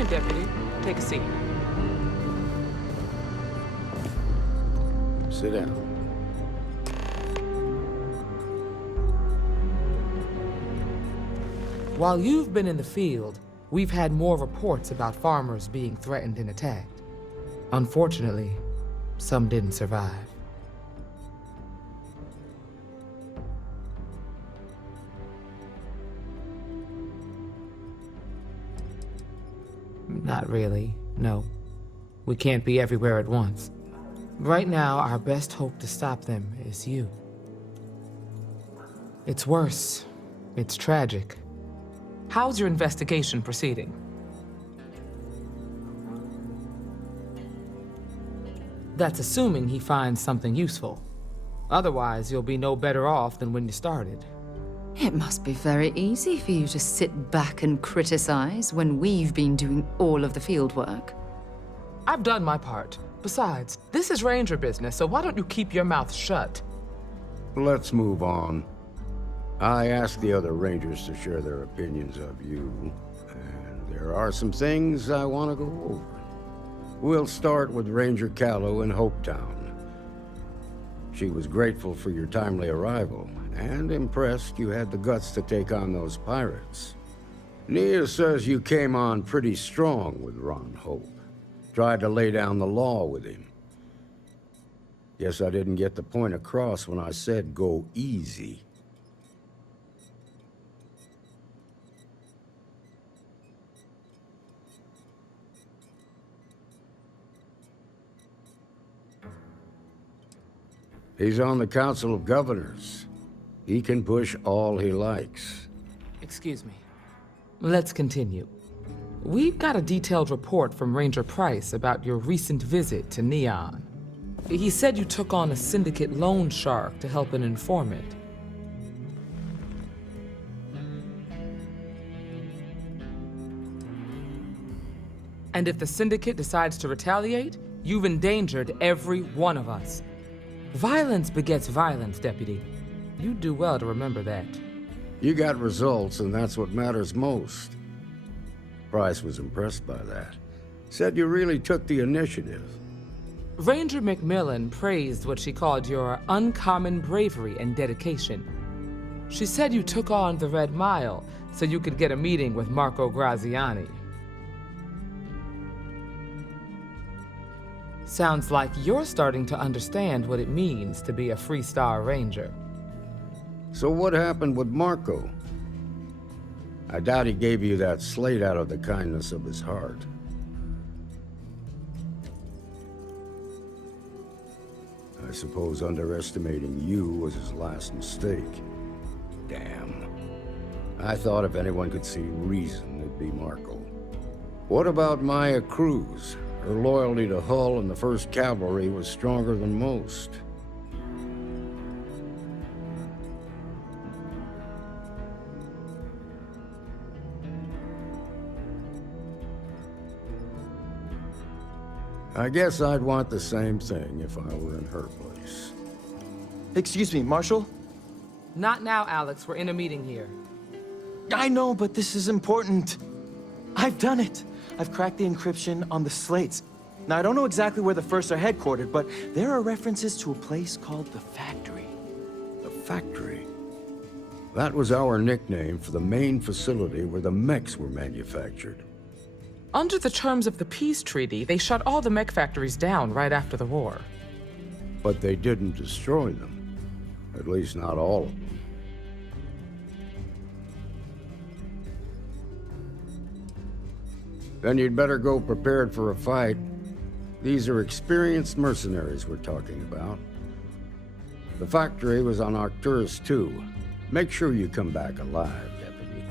Deputy. Take a seat. Sit down. While you've been in the field, we've had more reports about farmers being threatened and attacked. Unfortunately, some didn't survive. Not really, no. We can't be everywhere at once. Right now, our best hope to stop them is you. It's worse. It's tragic. How's your investigation proceeding? That's assuming he finds something useful. Otherwise, you'll be no better off than when you started. It must be very easy for you to sit back and criticize when we've been doing all of the field work. I've done my part. Besides, this is Ranger business, so why don't you keep your mouth shut? Let's move on. I asked the other Rangers to share their opinions of you, and there are some things I want to go over. We'll start with Ranger Callow in Hopetown. She was grateful for your timely arrival, and impressed you had the guts to take on those pirates. Nia says you came on pretty strong with Ron Hope. Tried to lay down the law with him. Guess I didn't get the point across when I said go easy. He's on the Council of Governors. He can push all he likes. Excuse me. Let's continue. We've got a detailed report from Ranger Price about your recent visit to Neon. He said you took on a syndicate loan shark to help an informant. And if the syndicate decides to retaliate, you've endangered every one of us. Violence begets violence, Deputy. You do well to remember that. You got results, and that's what matters most. Price was impressed by that. Said you really took the initiative. Ranger McMillan praised what she called your uncommon bravery and dedication. She said you took on the Red Mile so you could get a meeting with Marco Graziani. Sounds like you're starting to understand what it means to be a Freestar Ranger. So what happened with Marco? I doubt he gave you that slate out of the kindness of his heart. I suppose underestimating you was his last mistake. Damn. I thought if anyone could see reason, it'd be Marco. What about Maya Cruz? Her loyalty to Hull and the 1st Cavalry was stronger than most. I guess I'd want the same thing if I were in her place. Excuse me, Marshal? Not now, Alex. We're in a meeting here. I know, but this is important. I've done it. I've cracked the encryption on the slates. Now, I don't know exactly where the First are headquartered, but there are references to a place called the Factory. The Factory? That was our nickname for the main facility where the mechs were manufactured. Under the terms of the peace treaty, they shut all the mech factories down right after the war. But they didn't destroy them. At least not all of them. Then you'd better go prepared for a fight. These are experienced mercenaries we're talking about. The factory was on Arcturus 2. Make sure you come back alive, Deputy.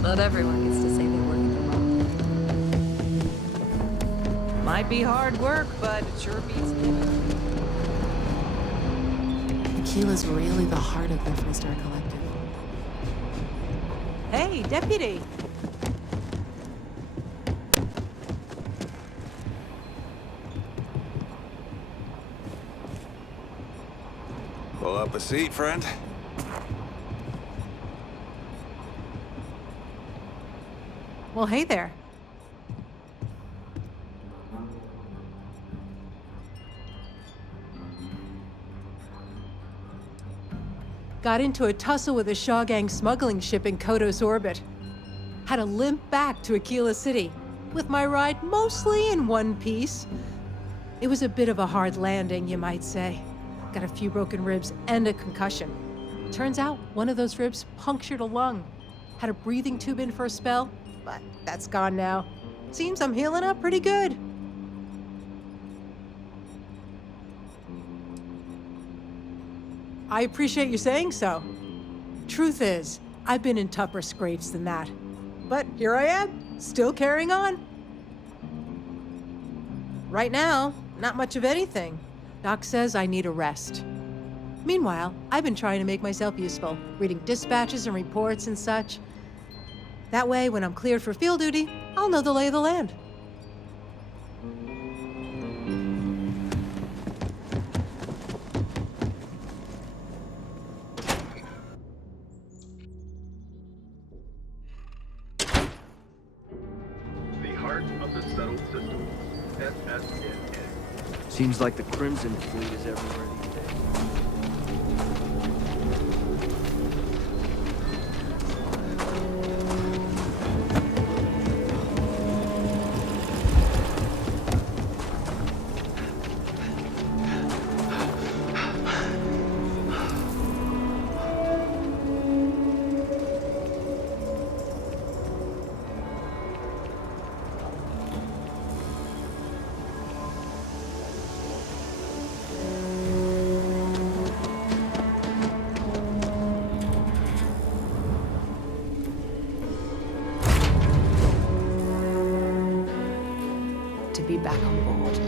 Not everyone gets to say they work at the mall. Might be hard work, but it sure beats doing. Tequila's really the heart of the Freestar Collective. Hey, Deputy! Pull up a seat, friend. Well, hey there. Got into a tussle with a Shaw Gang smuggling ship in Kodos orbit. Had to limp back to Aquila City, with my ride mostly in one piece. It was a bit of a hard landing, you might say. Got a few broken ribs and a concussion. Turns out one of those ribs punctured a lung. Had a breathing tube in for a spell, but that's gone now. Seems I'm healing up pretty good. I appreciate you saying so. Truth is, I've been in tougher scrapes than that. But here I am, still carrying on. Right now, not much of anything. Doc says I need a rest. Meanwhile, I've been trying to make myself useful, reading dispatches and reports and such. That way, when I'm cleared for field duty, I'll know the lay of the land. Seems like the Crimson Fleet is everywhere these days. Be back on board.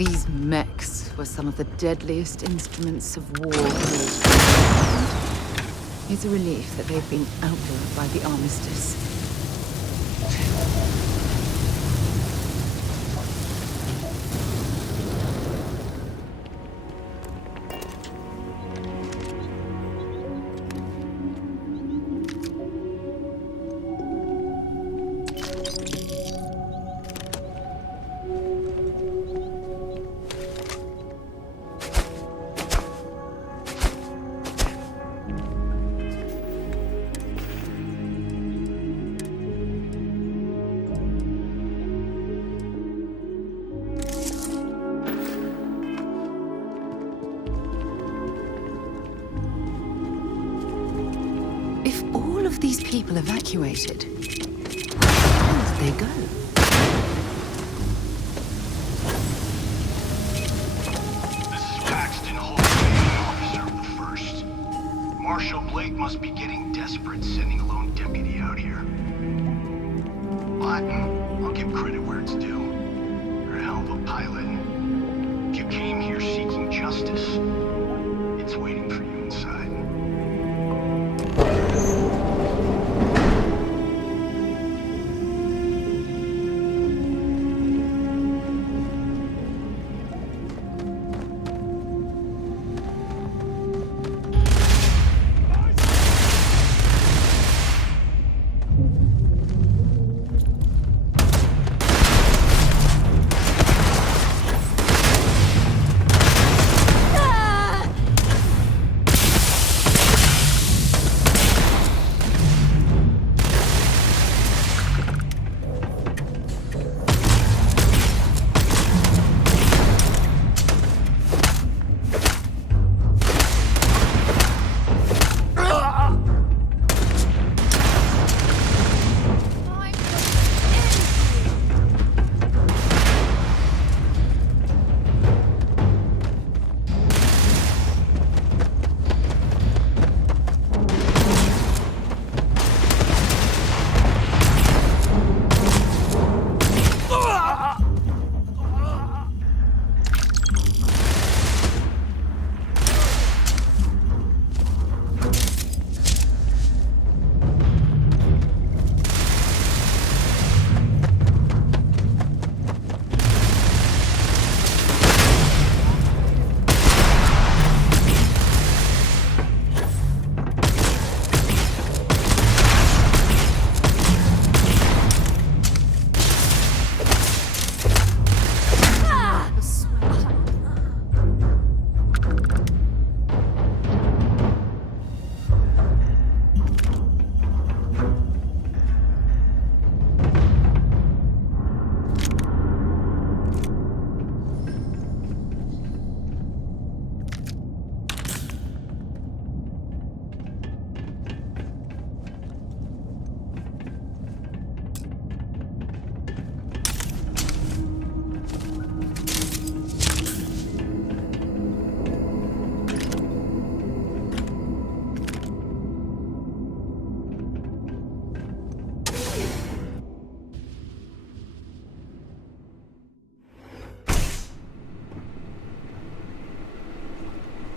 These mechs were some of the deadliest instruments of war. It's a relief that they've been outlawed by the armistice. These people evacuated. Where did they go? This is Paxton Holtzman, officer of the 1st. Marshal Blake must be getting desperate sending a lone deputy out here. But I'll give credit where it's due. You're a hell of a pilot. If you came here seeking justice, it's waiting for you inside.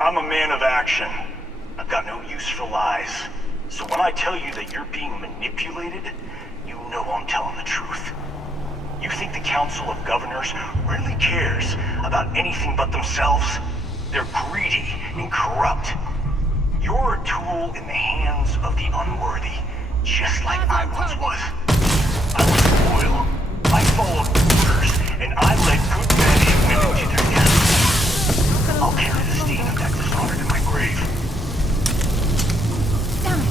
I'm a man of action. I've got no use for lies. So when I tell you that you're being manipulated, you know I'm telling the truth. You think the Council of Governors really cares about anything but themselves? They're greedy and corrupt. You're a tool in the hands of the unworthy, just like I once was. I was loyal. I followed orders, and I led good men and women to their death. I'll carry the stain of that dishonor to my grave. Damn it.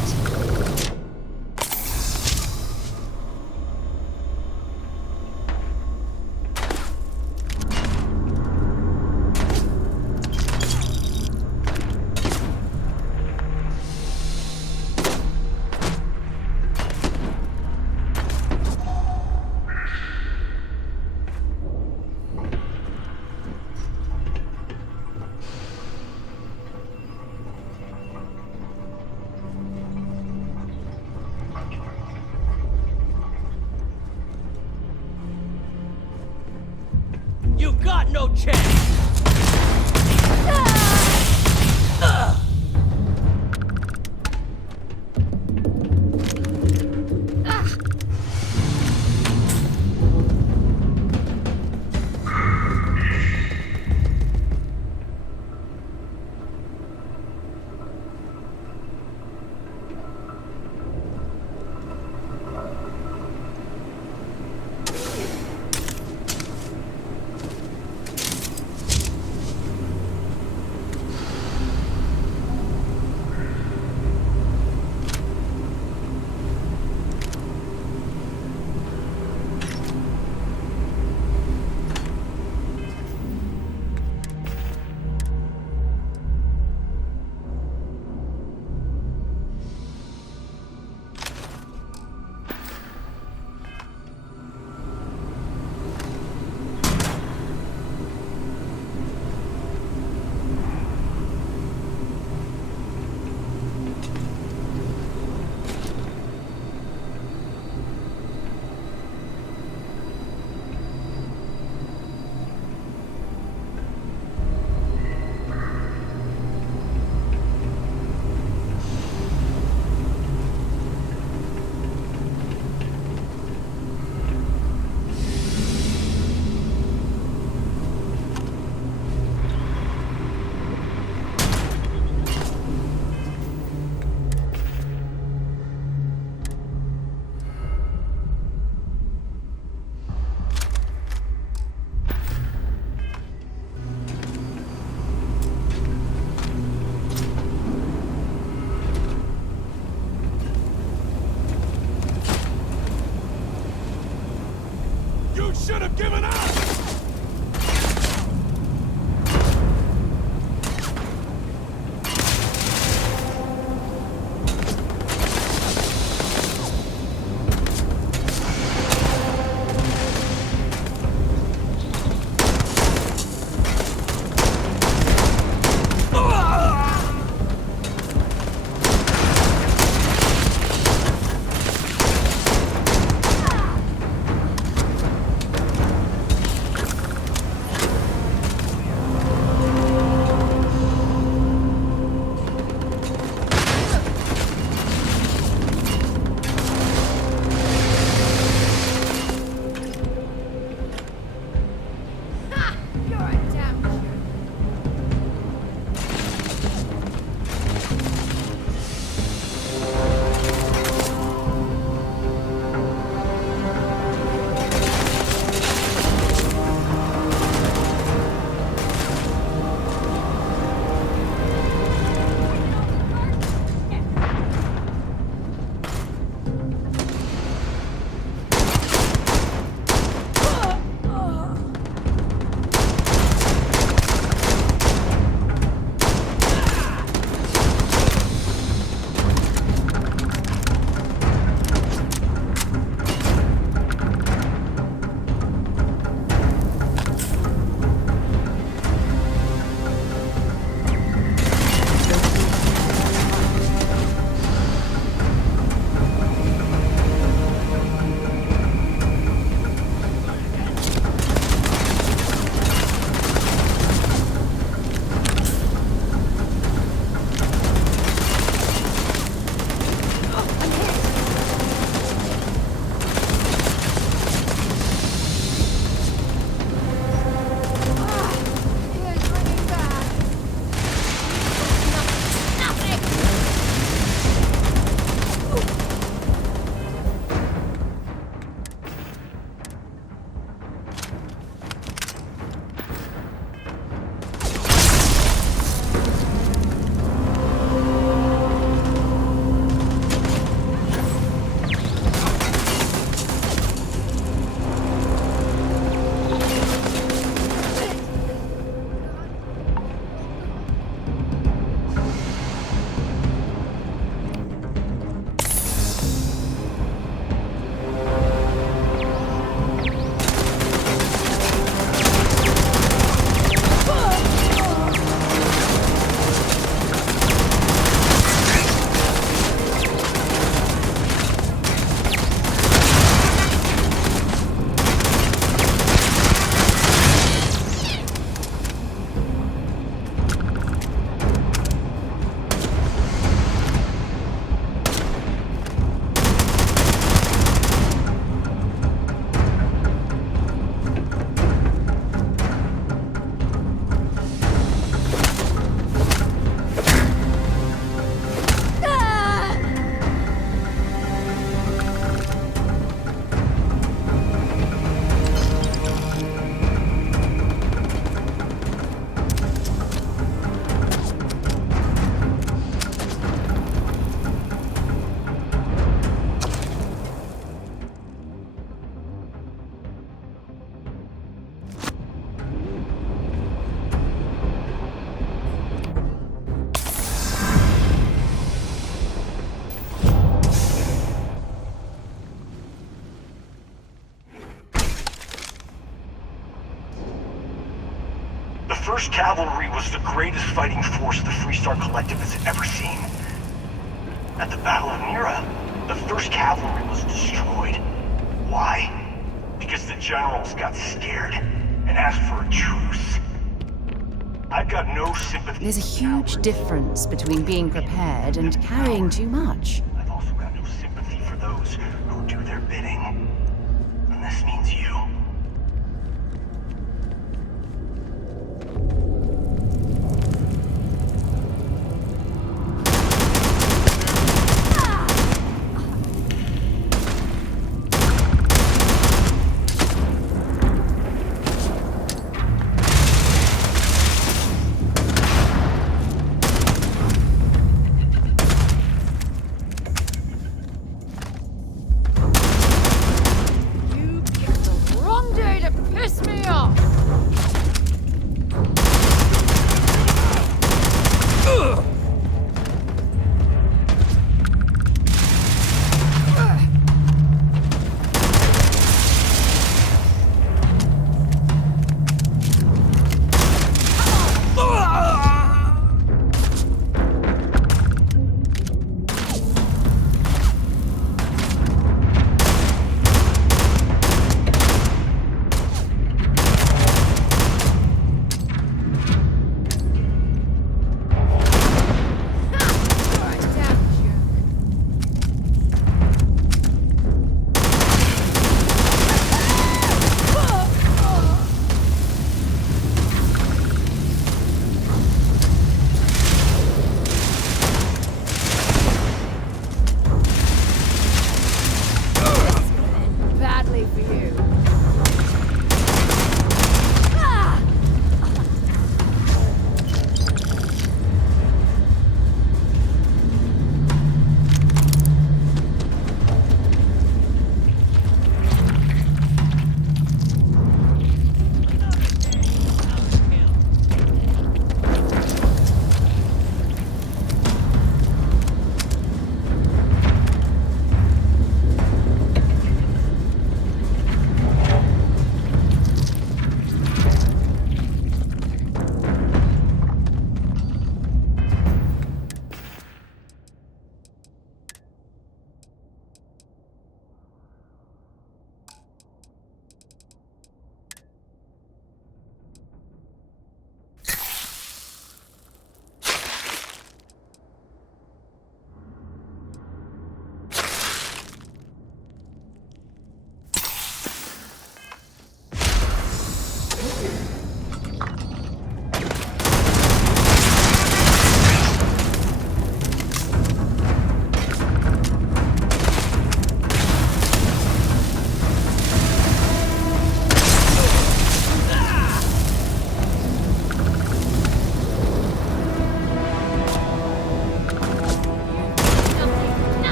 no chance! You should have given up! 1st Cavalry was the greatest fighting force the Freestar Collective has ever seen. At the Battle of Mira, the 1st Cavalry was destroyed. Why? Because the generals got scared and asked for a truce. I've got no sympathy. There's a huge difference between being prepared and carrying too much. I've also got no sympathy for those who do their bidding. And this means you.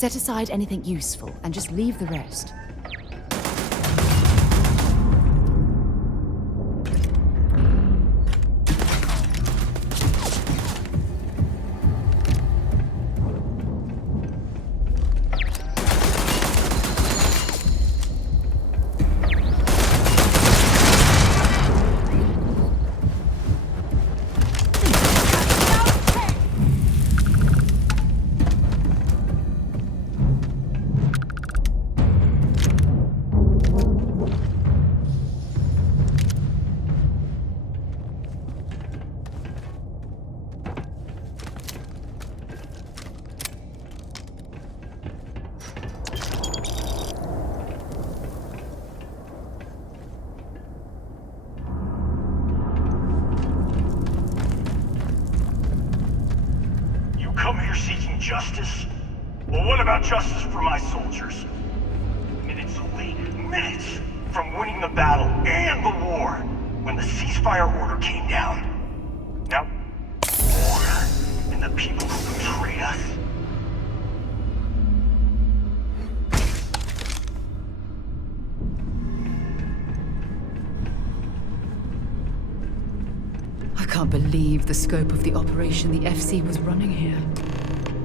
Set aside anything useful and just leave the rest. Justice? Well, what about justice for my soldiers? Minutes away, minutes from winning the battle and the war, when the ceasefire order came down. Now, war and the people who betrayed us. I can't believe the scope of the operation the FC was running here.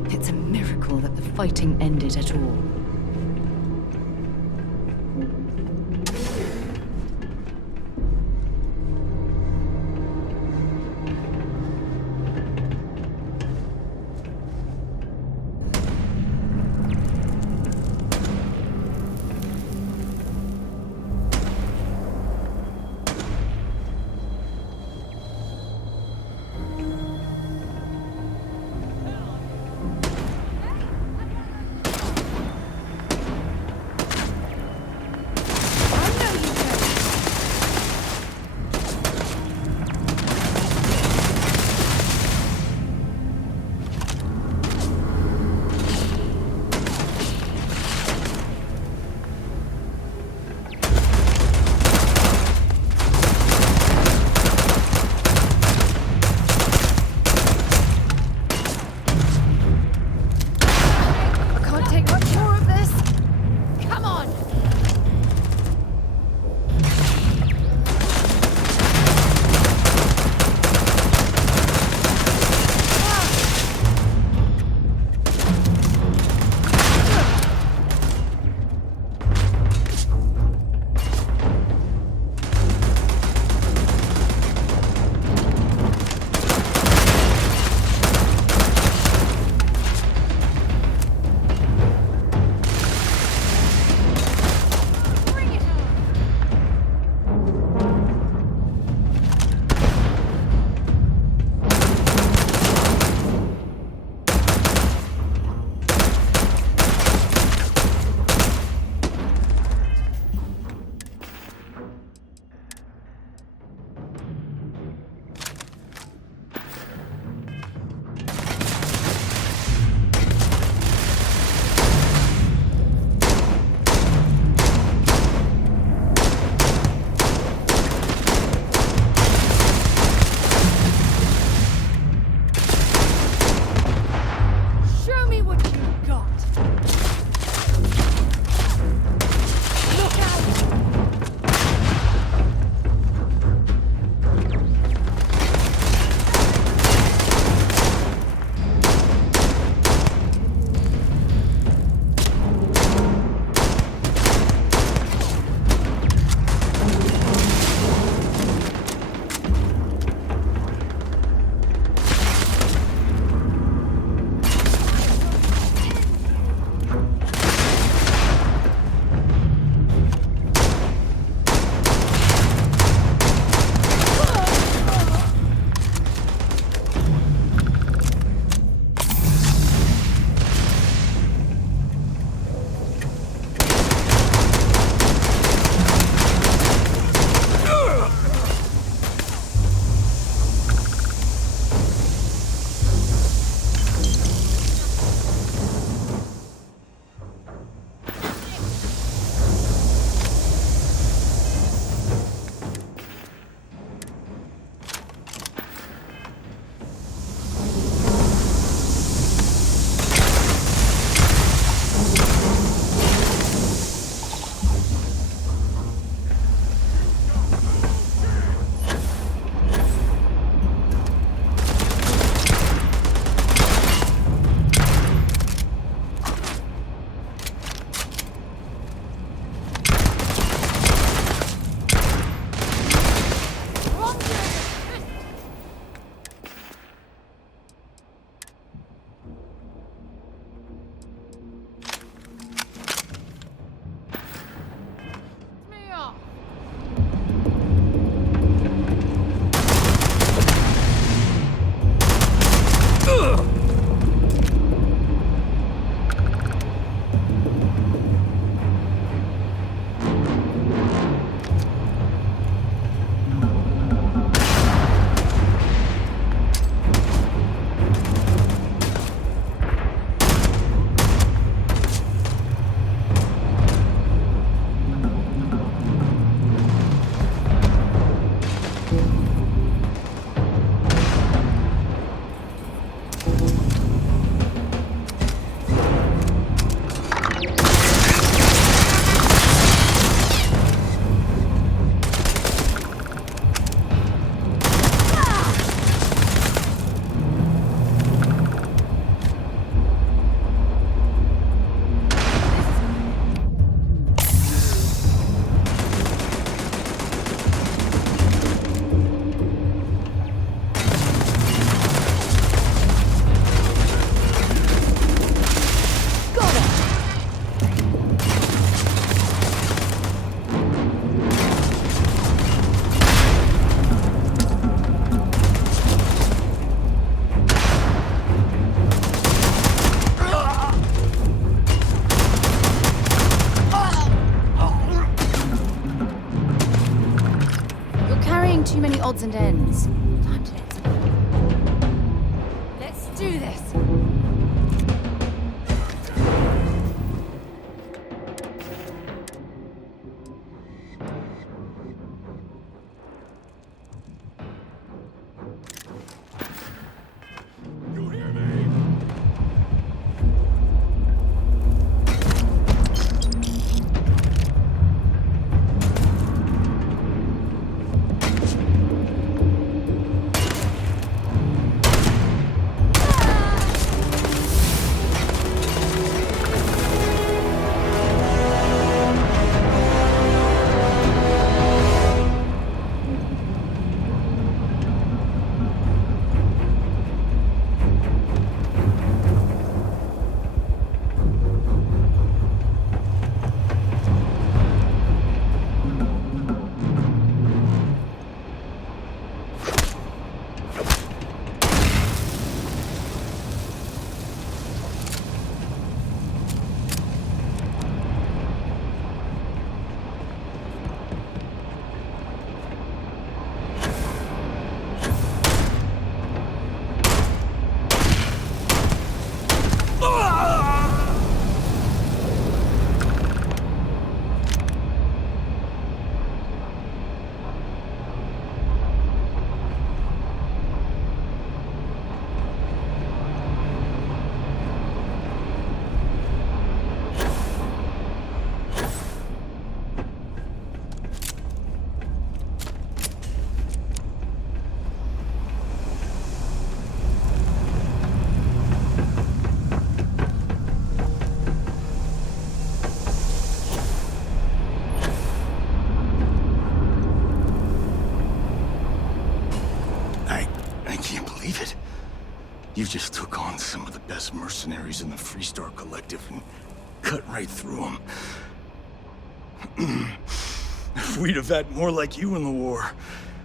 It's a miracle that the fighting ended at all. odds and ends. Time to let's do this. You just took on some of the best mercenaries in the Freestar Collective and cut right through them. If we'd have had more like you in the war,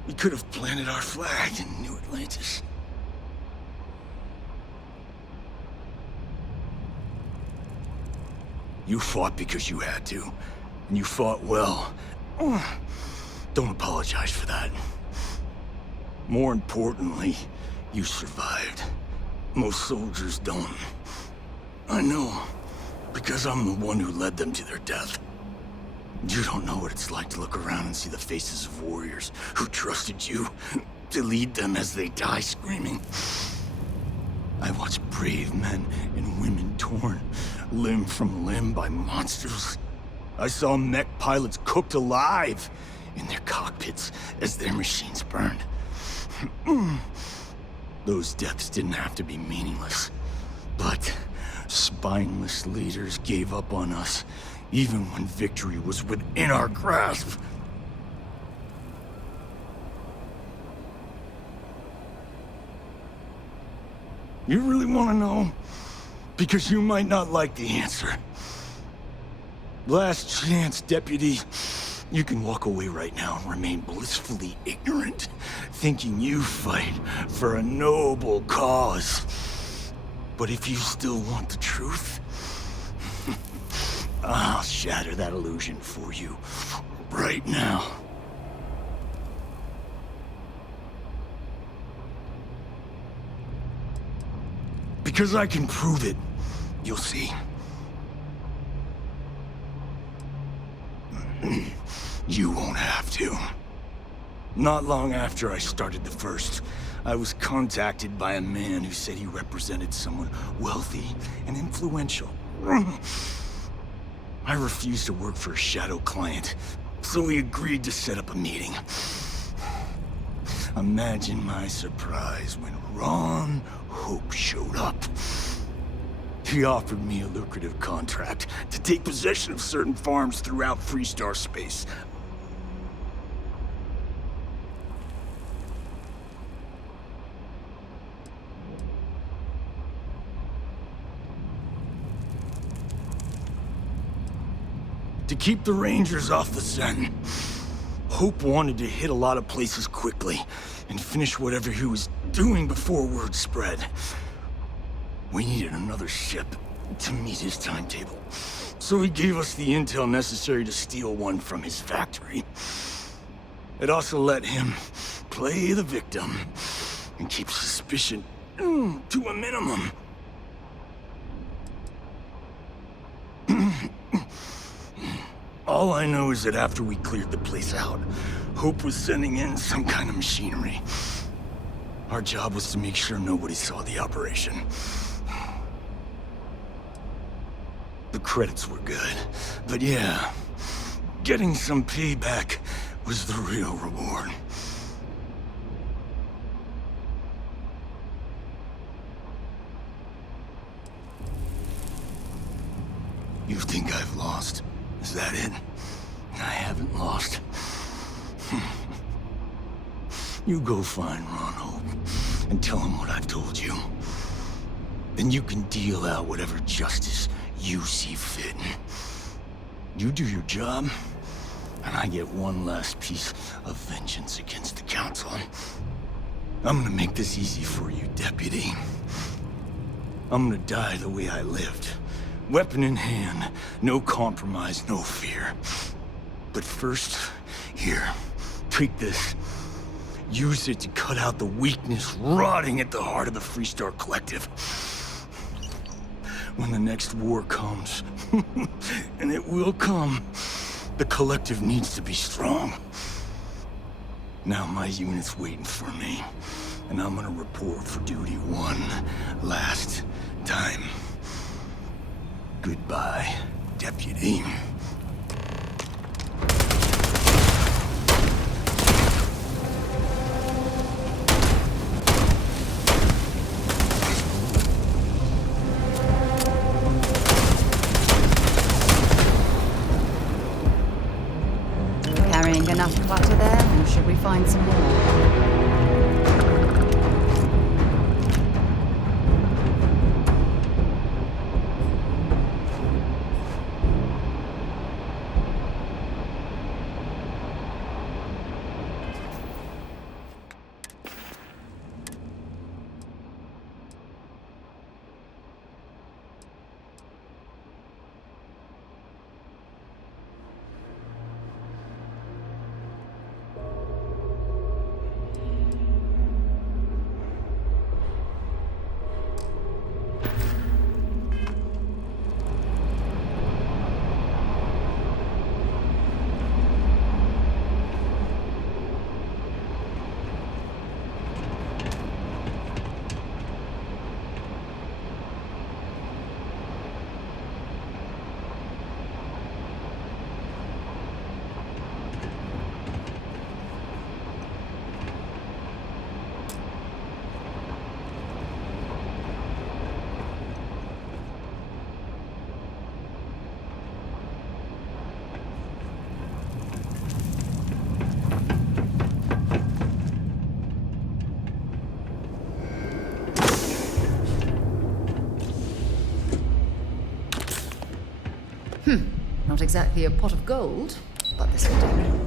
we could have planted our flag in New Atlantis. You fought because you had to, and you fought well. Don't apologize for that. More importantly, you survived. Most soldiers don't. I know, because I'm the one who led them to their death. You don't know what it's like to look around and see the faces of warriors who trusted you to lead them as they die screaming. I watched brave men and women torn limb from limb by monsters. I saw mech pilots cooked alive in their cockpits as their machines burned. Those deaths didn't have to be meaningless, but spineless leaders gave up on us, even when victory was within our grasp. You really want to know? Because you might not like the answer. Last chance, Deputy. You can walk away right now and remain blissfully ignorant, thinking you fight for a noble cause. But if you still want the truth, I'll shatter that illusion for you right now. Because I can prove it. You'll see. You won't have to. Not long after I started the First, I was contacted by a man who said he represented someone wealthy and influential. I refused to work for a shadow client, so we agreed to set up a meeting. Imagine my surprise when Ron Hope showed up. He offered me a lucrative contract to take possession of certain farms throughout Freestar space. To keep the Rangers off the scent, Hope wanted to hit a lot of places quickly and finish whatever he was doing before word spread. We needed another ship to meet his timetable, so he gave us the intel necessary to steal one from his factory. It also let him play the victim and keep suspicion to a minimum. All I know is that after we cleared the place out, Hope was sending in some kind of machinery. Our job was to make sure nobody saw the operation. The credits were good, but yeah, getting some payback was the real reward. You think I've lost? Is that it? I haven't lost. You go find Ron Hope and tell him what I've told you. Then you can deal out whatever justice you see fit. You do your job, and I get one last piece of vengeance against the Council. I'm gonna make this easy for you, Deputy. I'm gonna die the way I lived. Weapon in hand, no compromise, no fear. But first, here, take this. Use it to cut out the weakness rotting at the heart of the Freestar Collective. When the next war comes, and it will come, the Collective needs to be strong. Now my unit's waiting for me, and I'm gonna report for duty one last time. Goodbye, Deputy. Carrying enough clutter there, or should we find some more? Not exactly a pot of gold, but this will do.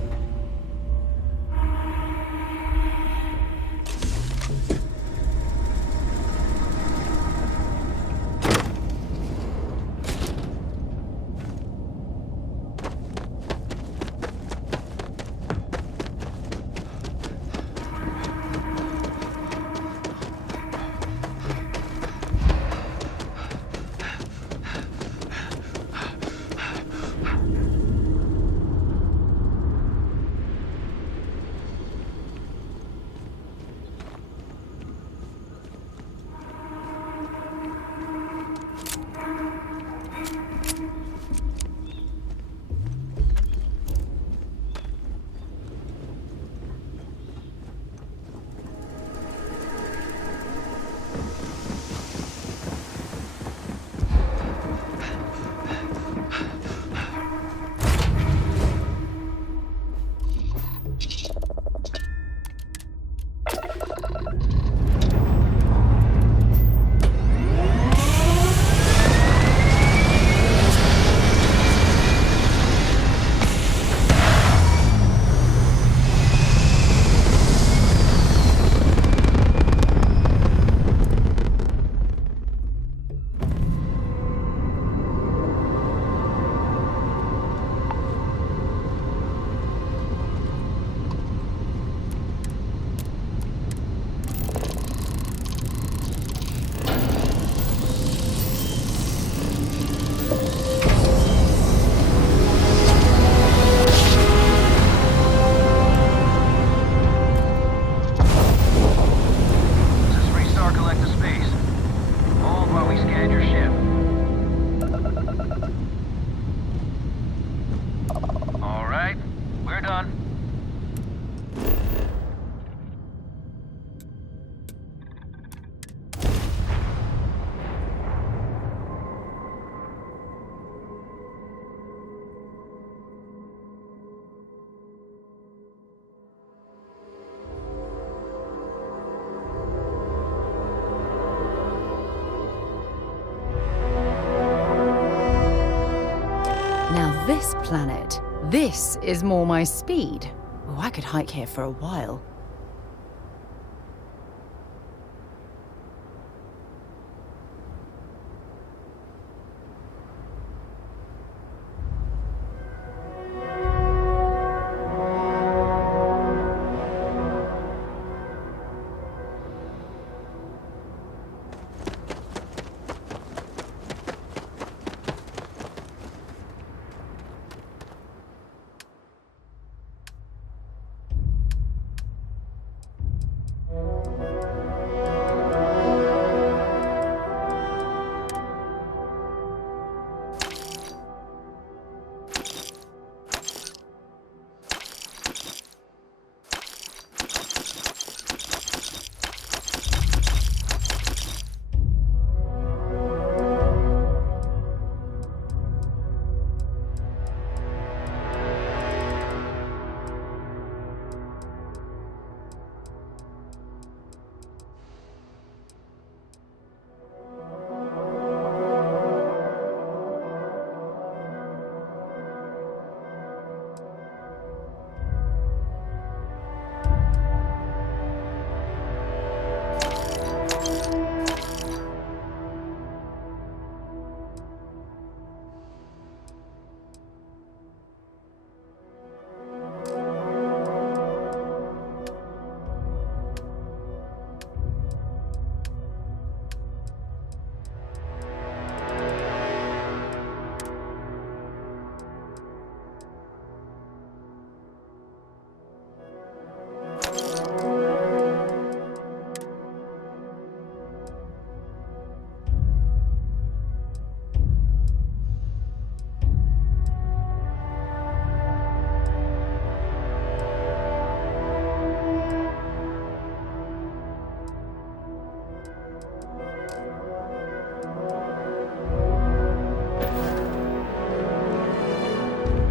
this planet. This is more my speed. Oh, I could hike here for a while.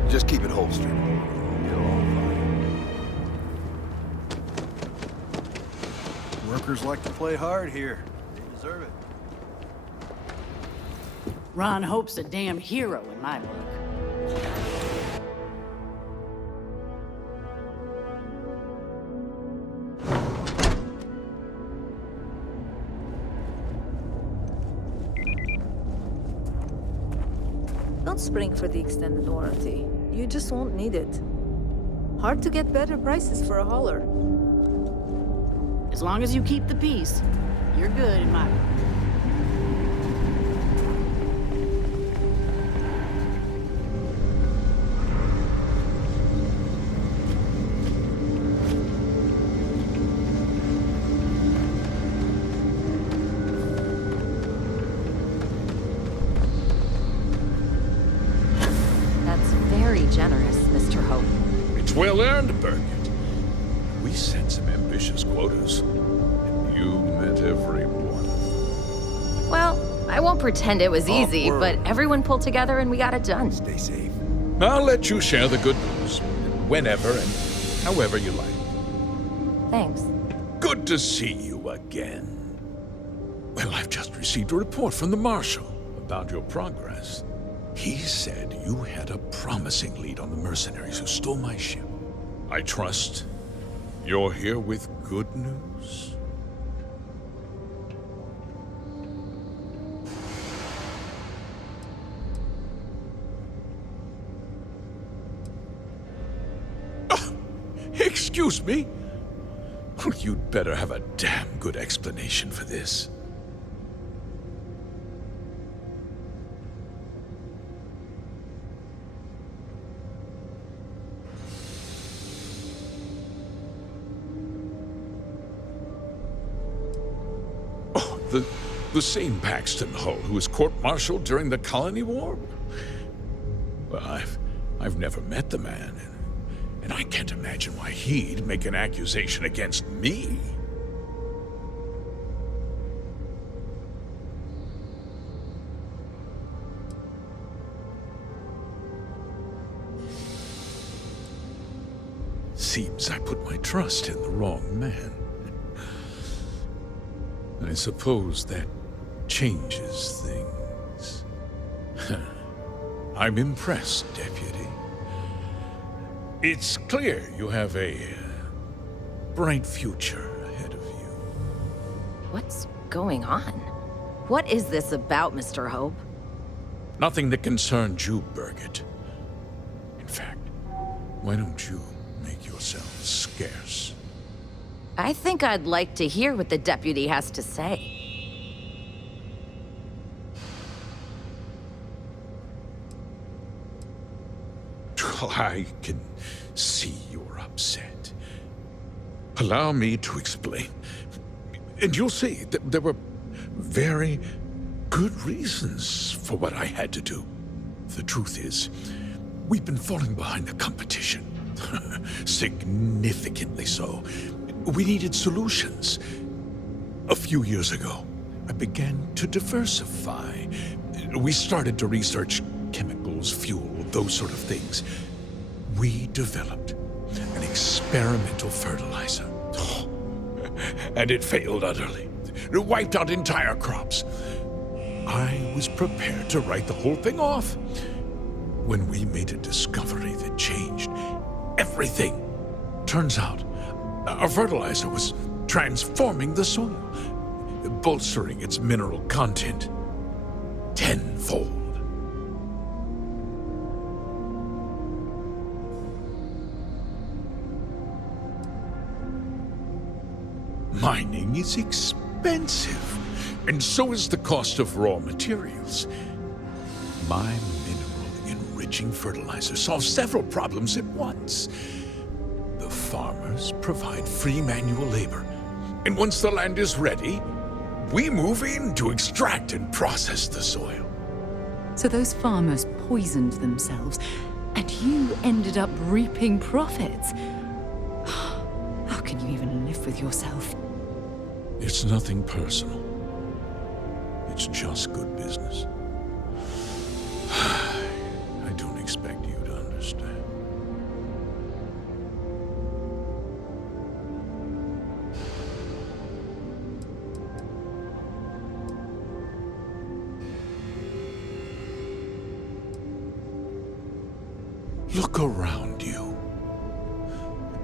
Just keep it holstered. You're all fine. Workers like to play hard here. They deserve it. Ron Hope's a damn hero in my book. Don't spring for the extended warranty. You just won't need it. Hard to get better prices for a hauler. As long as you keep the peace, you're good in my book. Generous, Mr. Hope. It's well earned, Birgit. We set some ambitious quotas, and you met every one. Well, I won't pretend it was easy, but everyone pulled together and we got it done. Stay safe. I'll let you share the good news, whenever and however you like. Thanks. Good to see you again. Well, I've just received a report from the Marshal about your progress. He said you had a promising lead on the mercenaries who stole my ship. I trust you're here with good news? Excuse me? You'd better have a damn good explanation for this. The same Paxton Hull who was court-martialed during the Colony War? Well, I've never met the man, and I can't imagine why he'd make an accusation against me. Seems I put my trust in the wrong man. I suppose that changes things. I'm impressed, Deputy. It's clear you have a bright future ahead of you. What's going on? What is this about, Mr. Hope? Nothing that concerns you, Birgit. In fact, why don't you make yourself scarce? I think I'd like to hear what the deputy has to say. I can see you're upset. Allow me to explain. And you'll see that there were very good reasons for what I had to do. The truth is, we've been falling behind the competition. Significantly so. We needed solutions. A few years ago, I began to diversify. We started to research chemicals, fuel, those sort of things. We developed an experimental fertilizer. And it failed utterly. It wiped out entire crops. I was prepared to write the whole thing off when we made a discovery that changed everything. Turns out, our fertilizer was transforming the soil, bolstering its mineral content tenfold. Mining is expensive, and so is the cost of raw materials. My mineral-enriching fertilizer solves several problems at once. The farmers provide free manual labor, and once the land is ready, we move in to extract and process the soil. So those farmers poisoned themselves, and you ended up reaping profits. How can you even live with yourself? It's nothing personal. It's just good business. I don't expect you to understand. Look around you.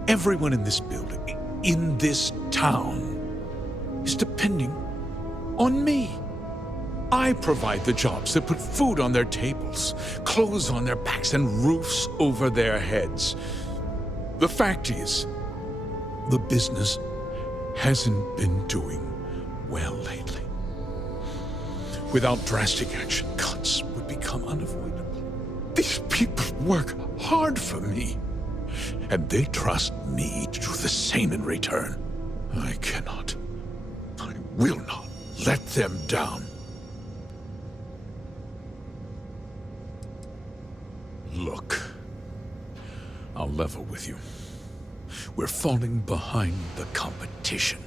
Everyone in this building, in this town, is depending on me. I provide the jobs that put food on their tables, clothes on their backs, and roofs over their heads. The fact is, the business hasn't been doing well lately. Without drastic action, cuts would become unavoidable. These people work hard for me, and they trust me to do the same in return. I cannot, I will not let them down. Look, I'll level with you. We're falling behind the competition.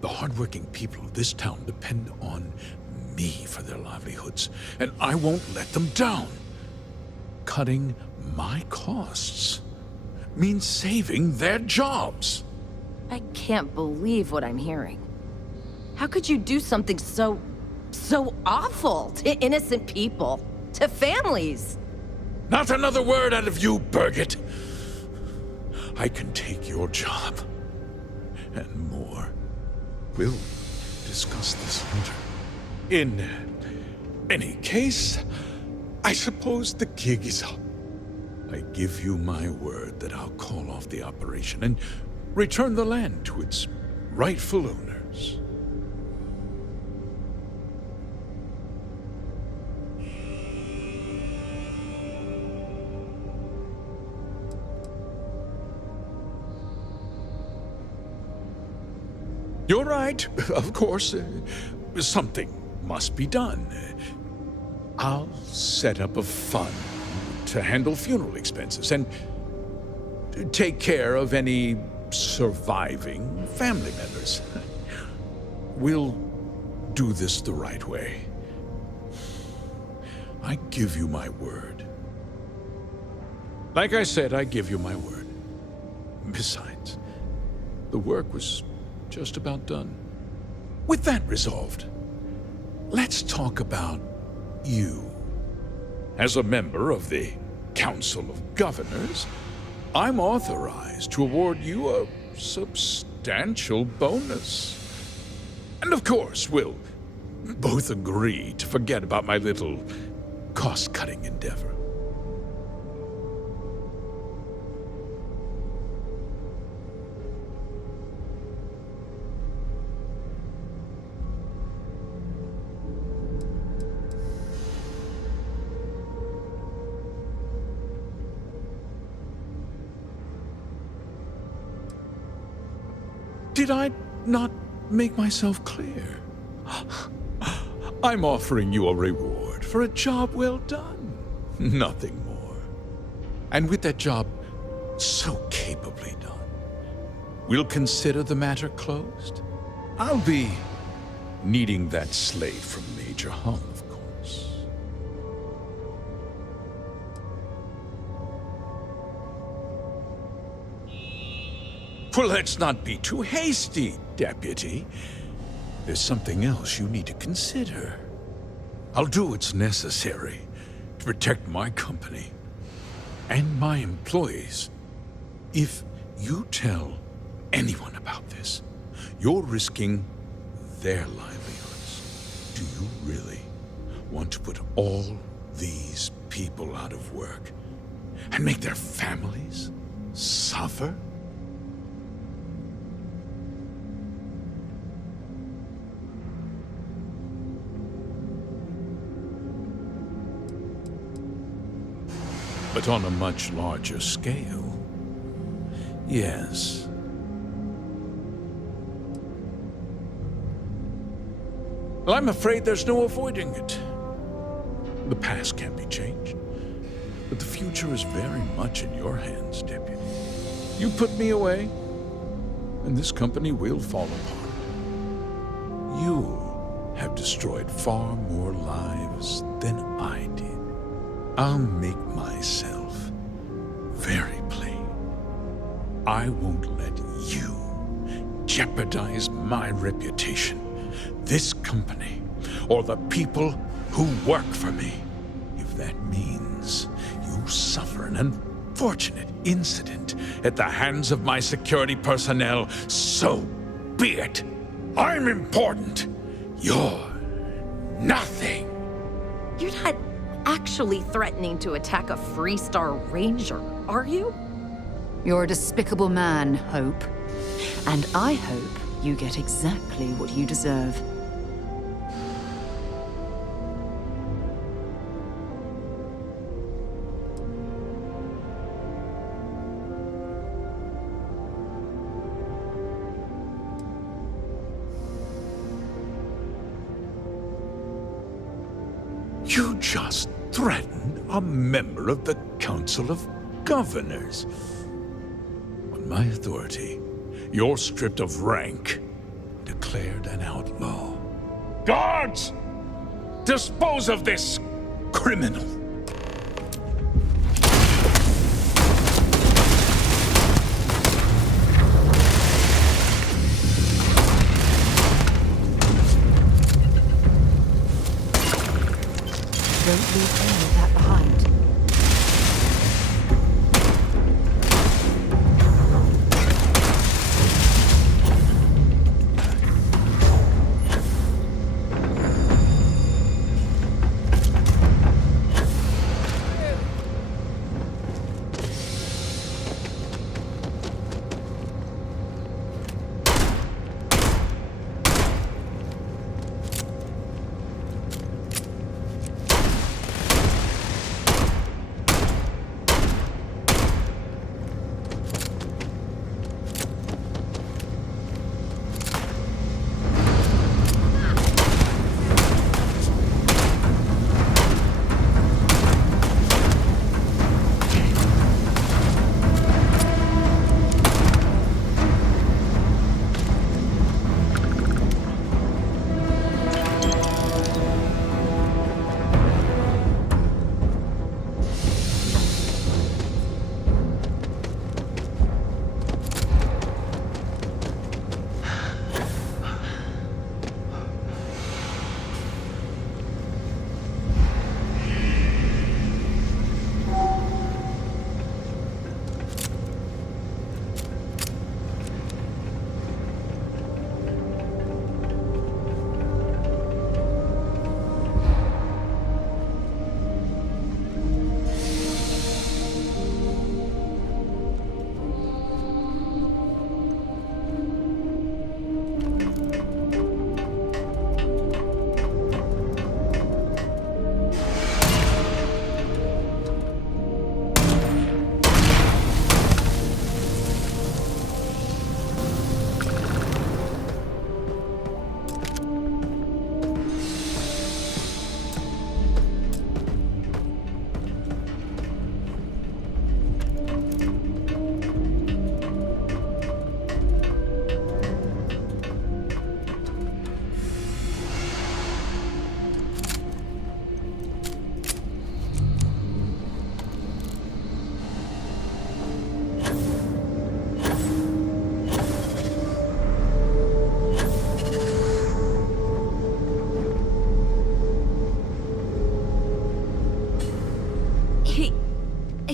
The hardworking people of this town depend on me for their livelihoods, and I won't let them down. Cutting my costs means saving their jobs. I can't believe what I'm hearing. How could you do something so awful to innocent people, to families? Not another word out of you, Birgit. I can take your job, and more. We'll discuss this later. In any case, I suppose the gig is up. I give you my word that I'll call off the operation and return the land to its rightful owners. You're right, of course. Something must be done. I'll set up a fund to handle funeral expenses and take care of any surviving family members. We'll do this the right way. I give you my word. Like I said, I give you my word. Besides, the work was just about done. With that resolved, let's talk about you As a member of the Council of Governors, I'm authorized to award you a substantial bonus. And of course, we'll both agree to forget about my little cost-cutting endeavor. Did I not make myself clear? I'm offering you a reward for a job well done. Nothing more. And with that job so capably done, we'll consider the matter closed. I'll be needing that slate from Major Hung, of course. Well, let's not be too hasty, Deputy. There's something else you need to consider. I'll do what's necessary to protect my company and my employees. If you tell anyone about this, you're risking their livelihoods. Do you really want to put all these people out of work and make their families suffer? But on a much larger scale, yes. Well, I'm afraid there's no avoiding it. The past can't be changed, but the future is very much in your hands, Deputy. You put me away, and this company will fall apart. You have destroyed far more lives than I did. I'll make myself very plain. I won't let you jeopardize my reputation, this company, or the people who work for me. If that means you suffer an unfortunate incident at the hands of my security personnel, so be it. I'm important. You're nothing. You're not actually threatening to attack a Freestar Ranger, are you? You're a despicable man, Hope. And I hope you get exactly what you deserve. You just threatened a member of the Council of Governors. On my authority, you're stripped of rank, declared an outlaw. Guards! Dispose of this criminal! Don't leave any of that behind.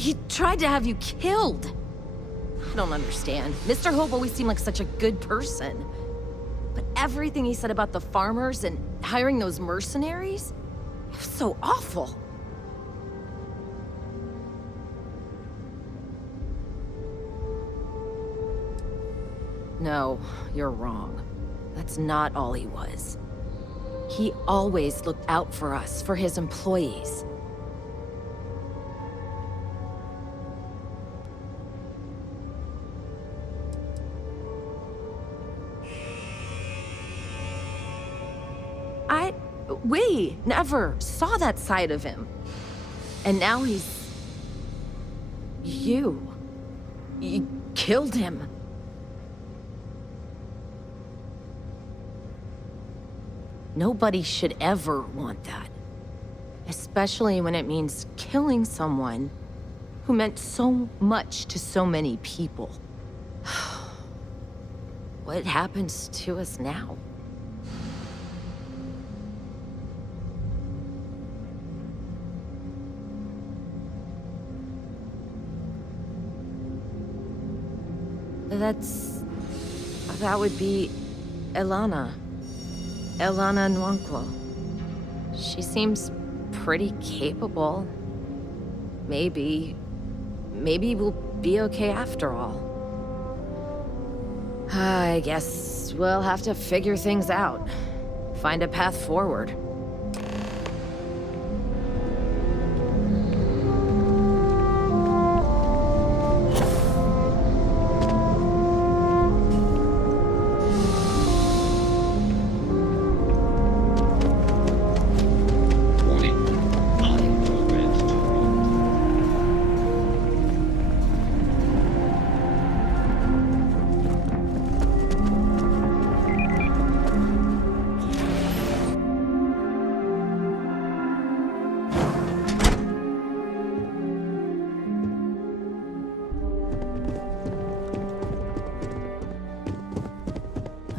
He tried to have you killed. I don't understand. Mr. Hope always seemed like such a good person. But everything he said about the farmers and hiring those mercenaries, it was so awful. No, you're wrong. That's not all he was. He always looked out for us, for his employees. We never saw that side of him. And now he's... You killed him. Nobody should ever want that. Especially when it means killing someone who meant so much to so many people. What happens to us now? That would be Elana. Elana Nwankwo. She seems pretty capable. Maybe we'll be okay after all. I guess we'll have to figure things out. Find a path forward.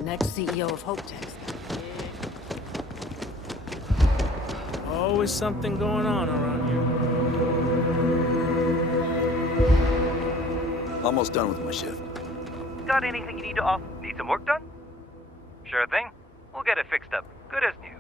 Next CEO of Hope Tech. Always something going on around here. Almost done with my shift. Got anything you need to off? Need some work done? Sure thing. We'll get it fixed up. Good as new.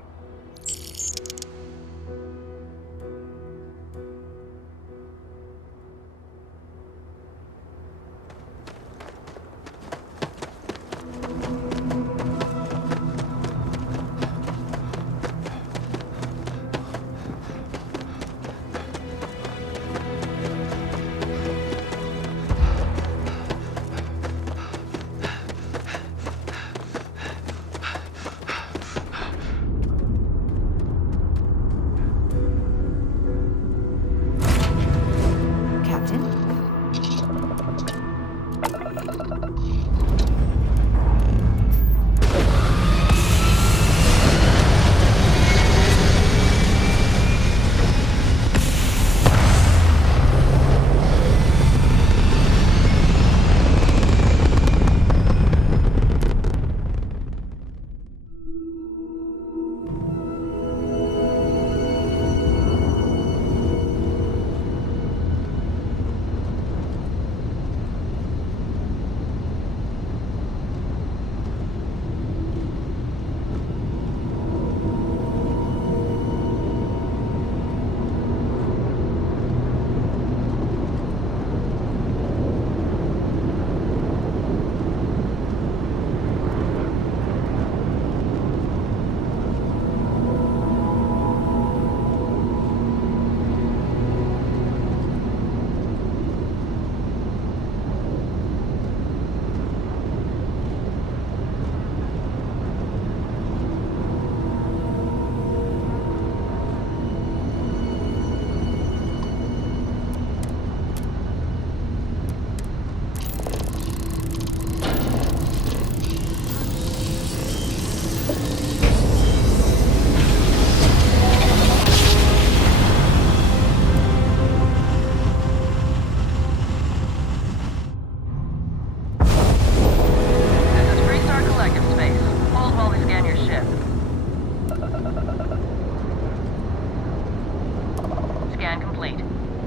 Scan complete.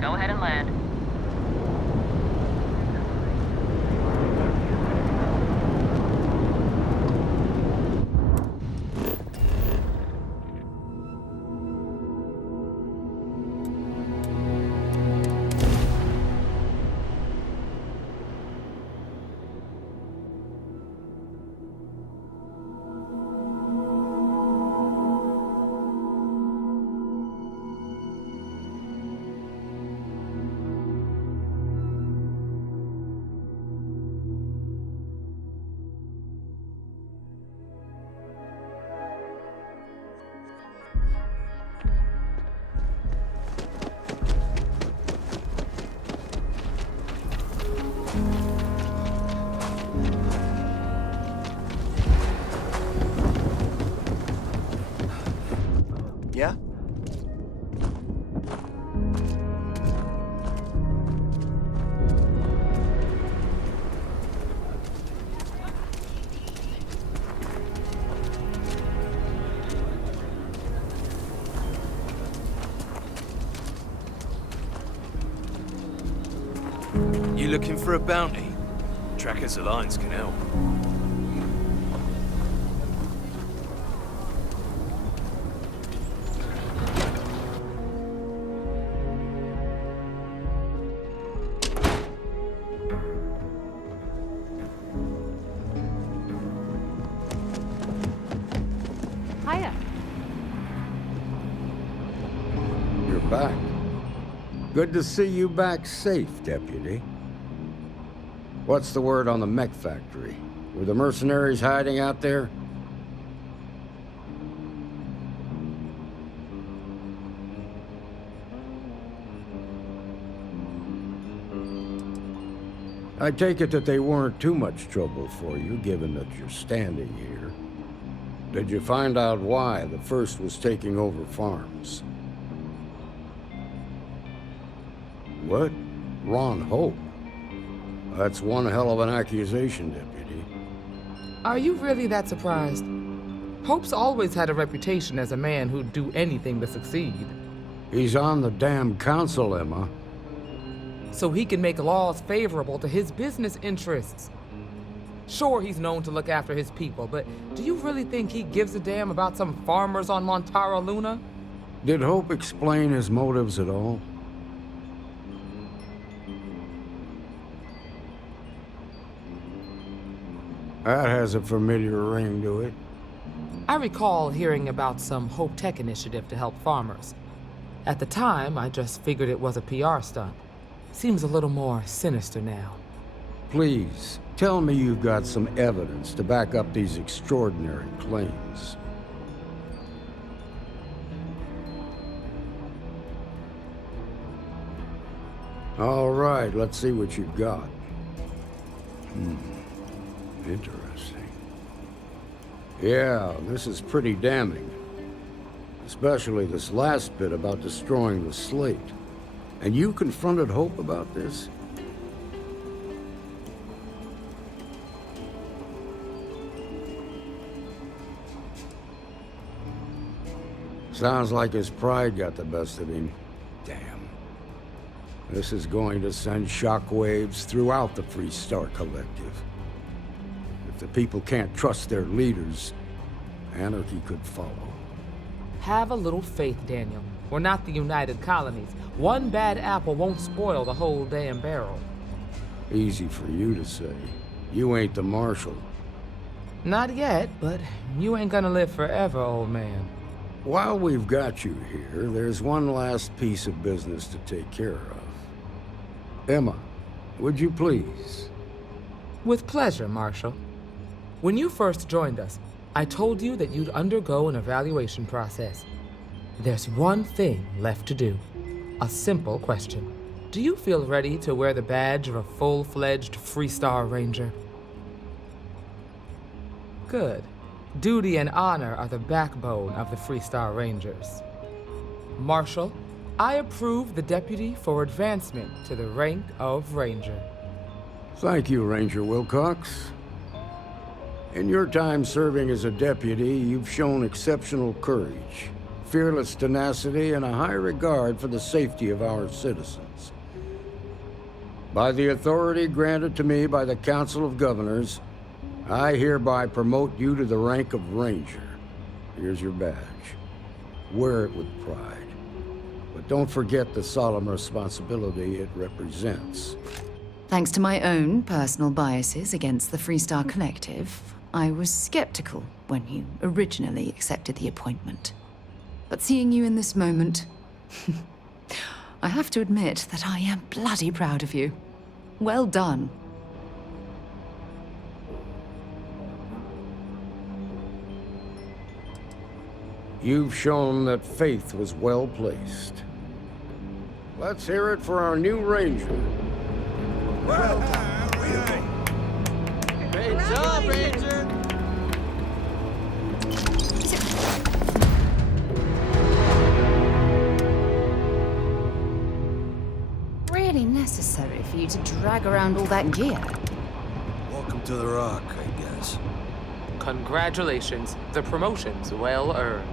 Go ahead and land. yeah? You looking for a bounty? Trackers Alliance can help. Hiya. You're back. Good to see you back safe, Deputy. What's the word on the mech factory? Were the mercenaries hiding out there? I take it that they weren't too much trouble for you, given that you're standing here. Did you find out why the First was taking over farms? What? Ron Hope? That's one hell of an accusation, Deputy. Are you really that surprised? Hope's always had a reputation as a man who'd do anything to succeed. He's on the damn council, Emma. So he can make laws favorable to his business interests. Sure, he's known to look after his people, but do you really think he gives a damn about some farmers on Montara Luna? Did Hope explain his motives at all? That has a familiar ring to it. I recall hearing about some Hope Tech initiative to help farmers. At the time, I just figured it was a PR stunt. Seems a little more sinister now. Please, tell me you've got some evidence to back up these extraordinary claims. All right, let's see what you've got. Interesting. Yeah, this is pretty damning. Especially this last bit about destroying the slate. And you confronted Hope about this? Sounds like his pride got the best of him. Damn. This is going to send shockwaves throughout the Freestar Collective. If the people can't trust their leaders, anarchy could follow. Have a little faith, Daniel. We're not the United Colonies. One bad apple won't spoil the whole damn barrel. Easy for you to say. You ain't the Marshal. Not yet, but you ain't gonna live forever, old man. While we've got you here, there's one last piece of business to take care of. Emma, would you please? With pleasure, Marshal. When you first joined us, I told you that you'd undergo an evaluation process. There's one thing left to do. A simple question. Do you feel ready to wear the badge of a full-fledged Freestar Ranger? Good. Duty and honor are the backbone of the Freestar Rangers. Marshal, I approve the deputy for advancement to the rank of Ranger. Thank you, Ranger Wilcox. In your time serving as a deputy, you've shown exceptional courage, fearless tenacity, and a high regard for the safety of our citizens. By the authority granted to me by the Council of Governors, I hereby promote you to the rank of Ranger. Here's your badge. Wear it with pride. But don't forget the solemn responsibility it represents. Thanks to my own personal biases against the Freestar Collective, I was skeptical when you originally accepted the appointment. But seeing you in this moment, I have to admit that I am bloody proud of you. Well done. You've shown that faith was well placed. Let's hear it for our new Ranger. Great job, Ranger! necessary for you to drag around all that gear. Welcome to the Rock, I guess. Congratulations. The promotion's well earned.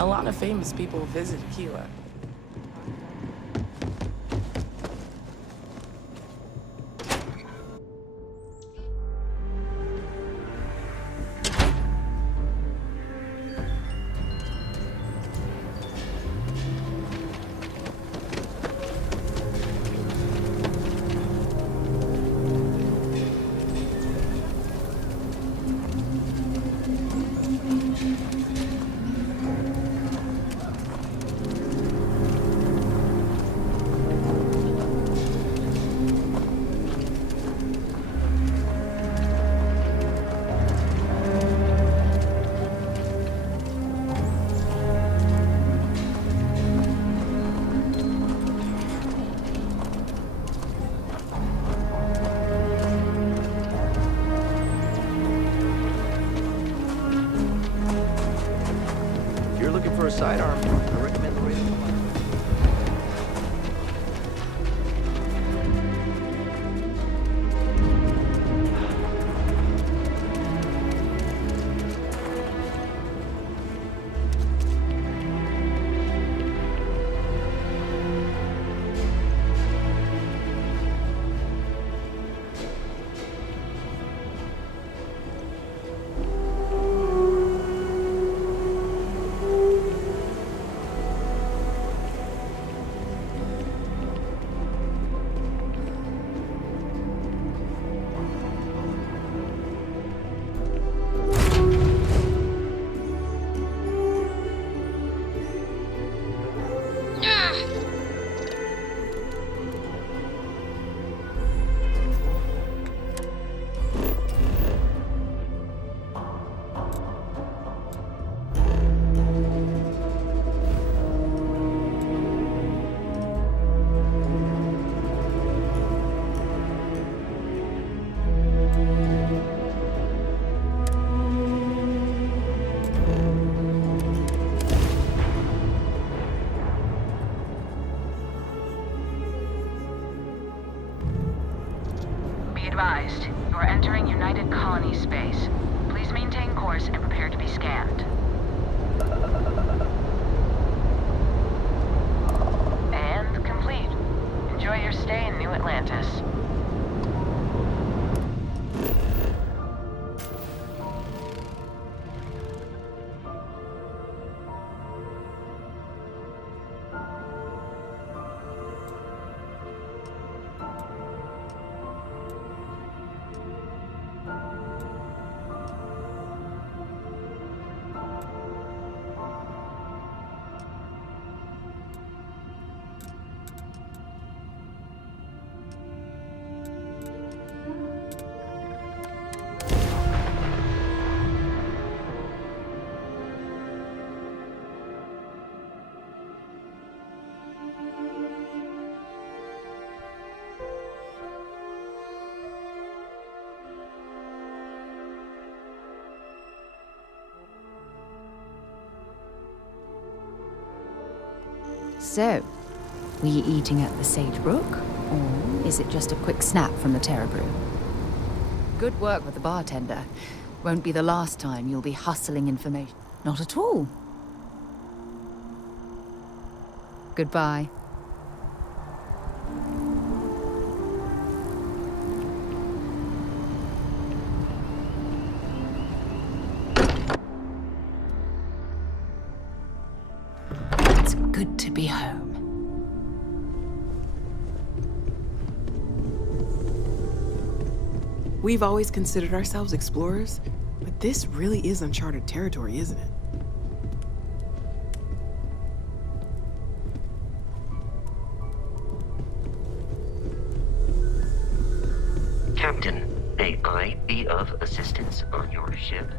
A lot of famous people visit Aquila. For a sidearm, I recommend the Raven. Advised, you are entering United Colony space. Please maintain course and prepare to be scanned. And complete. Enjoy your stay in New Atlantis. So, were you eating at the Sage Brook? Or is it just a quick snap from the Terra Brew? Good work with the bartender. Won't be the last time you'll be hustling information. Not at all. Goodbye. It's good to be home. We've always considered ourselves explorers, But this really is uncharted territory, isn't it? Captain, may I be of assistance on your ship?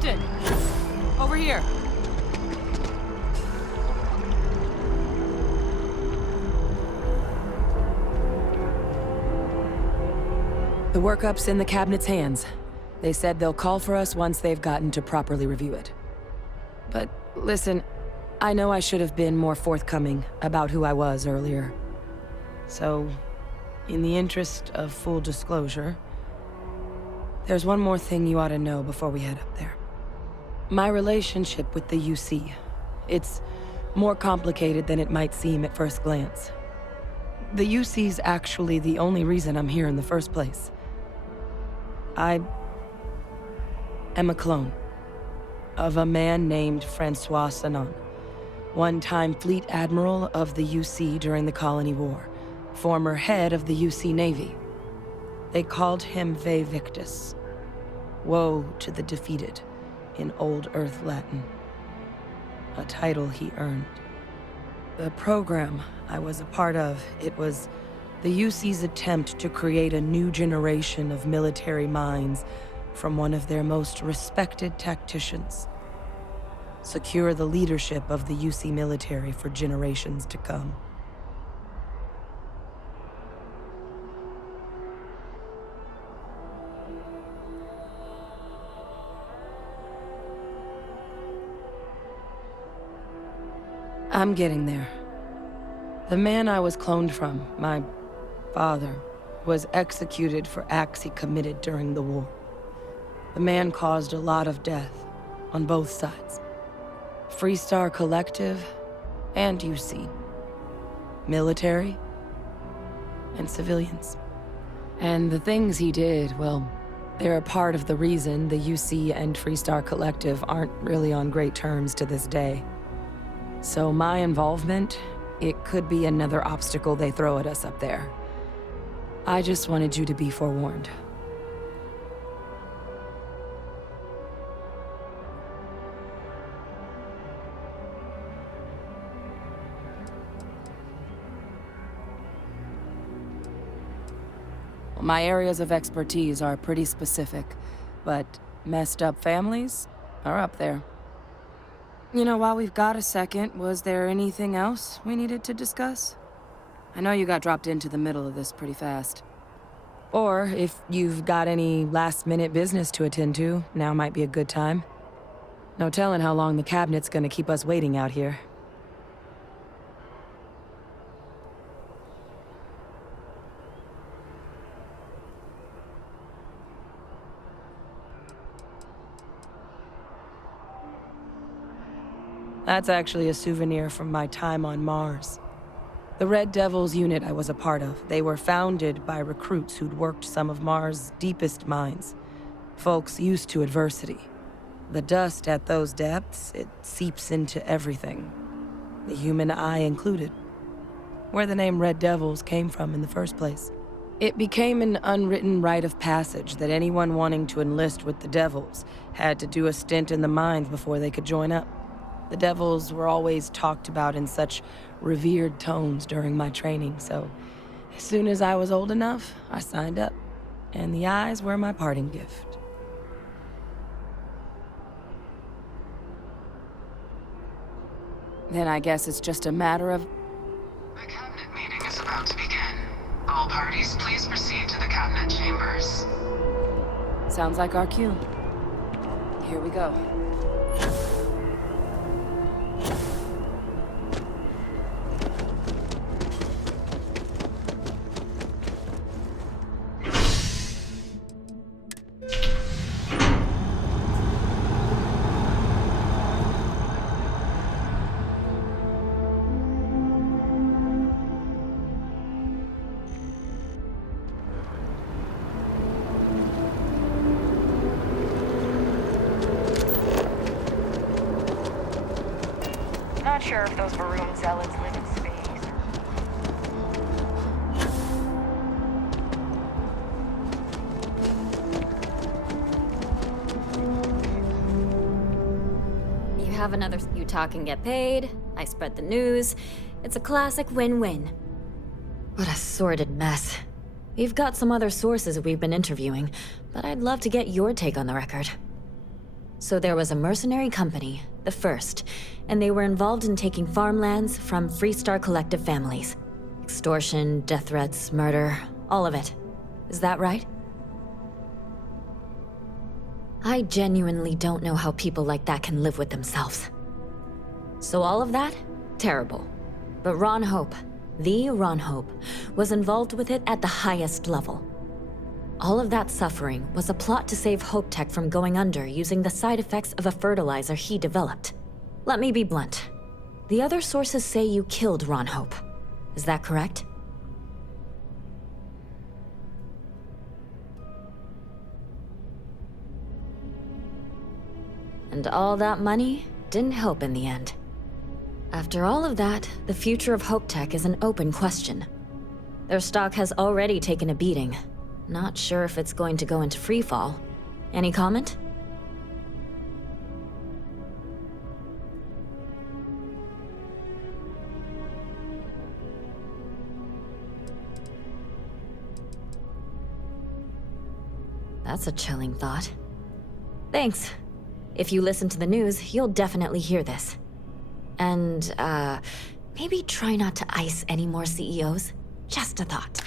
Captain! Over here. The workup's in the cabinet's hands. They said they'll call for us once they've gotten to properly review it. But listen, I know I should have been more forthcoming about who I was earlier. So, in the interest of full disclosure, there's one more thing you ought to know before we head up there. My relationship with the UC, it's more complicated than it might seem at first glance. The UC's actually the only reason I'm here in the first place. I am a clone of a man named Francois Sanon, one-time fleet admiral of the UC during the Colony War, former head of the UC Navy. They called him Ve Victus, woe to the defeated, in Old Earth Latin, a title he earned. The program I was a part of, it was the UC's attempt to create a new generation of military minds from one of their most respected tacticians. Secure the leadership of the UC military for generations to come. I'm getting there. The man I was cloned from, my father, was executed for acts he committed during the war. The man caused a lot of death on both sides. Freestar Collective and UC. Military and civilians. And the things he did, well, they're a part of the reason the UC and Freestar Collective aren't really on great terms to this day. So my involvement, it could be another obstacle they throw at us up there. I just wanted you to be forewarned. My areas of expertise are pretty specific, but messed up families are up there. You know, while we've got a second, was there anything else we needed to discuss? I know you got dropped into the middle of this pretty fast. Or if you've got any last-minute business to attend to, now might be a good time. No telling how long the cabinet's gonna keep us waiting out here. That's actually a souvenir from my time on Mars. The Red Devils unit I was a part of, they were founded by recruits who'd worked some of Mars' deepest mines. Folks used to adversity. The dust at those depths, it seeps into everything. The human eye included. Where the name Red Devils came from in the first place. It became an unwritten rite of passage that anyone wanting to enlist with the Devils had to do a stint in the mines before they could join up. The Devils were always talked about in such revered tones during my training, so as soon as I was old enough, I signed up. And the eyes were my parting gift. Then I guess it's just a matter of... The cabinet meeting is about to begin. All parties, please proceed to the cabinet chambers. Sounds like our cue. Here we go. Not sure if those Varun zealots live in space. You have another you talk and get paid, I spread the news. It's a classic win-win. What a sordid mess. We've got some other sources we've been interviewing, but I'd love to get your take on the record. So there was a mercenary company, the First, and they were involved in taking farmlands from Freestar Collective families. Extortion, death threats, murder, all of it. Is that right? I genuinely don't know how people like that can live with themselves. So all of that? Terrible. But Ron Hope, the Ron Hope, was involved with it at the highest level. All of that suffering was a plot to save Hope Tech from going under using the side effects of a fertilizer he developed. Let me be blunt. The other sources say you killed Ron Hope. Is that correct? And all that money didn't help in the end. After all of that, the future of Hope Tech is an open question. Their stock has already taken a beating. Not sure if it's going to go into freefall. Any comment? That's a chilling thought. Thanks. If you listen to the news, you'll definitely hear this. And, maybe try not to ice any more CEOs. Just a thought.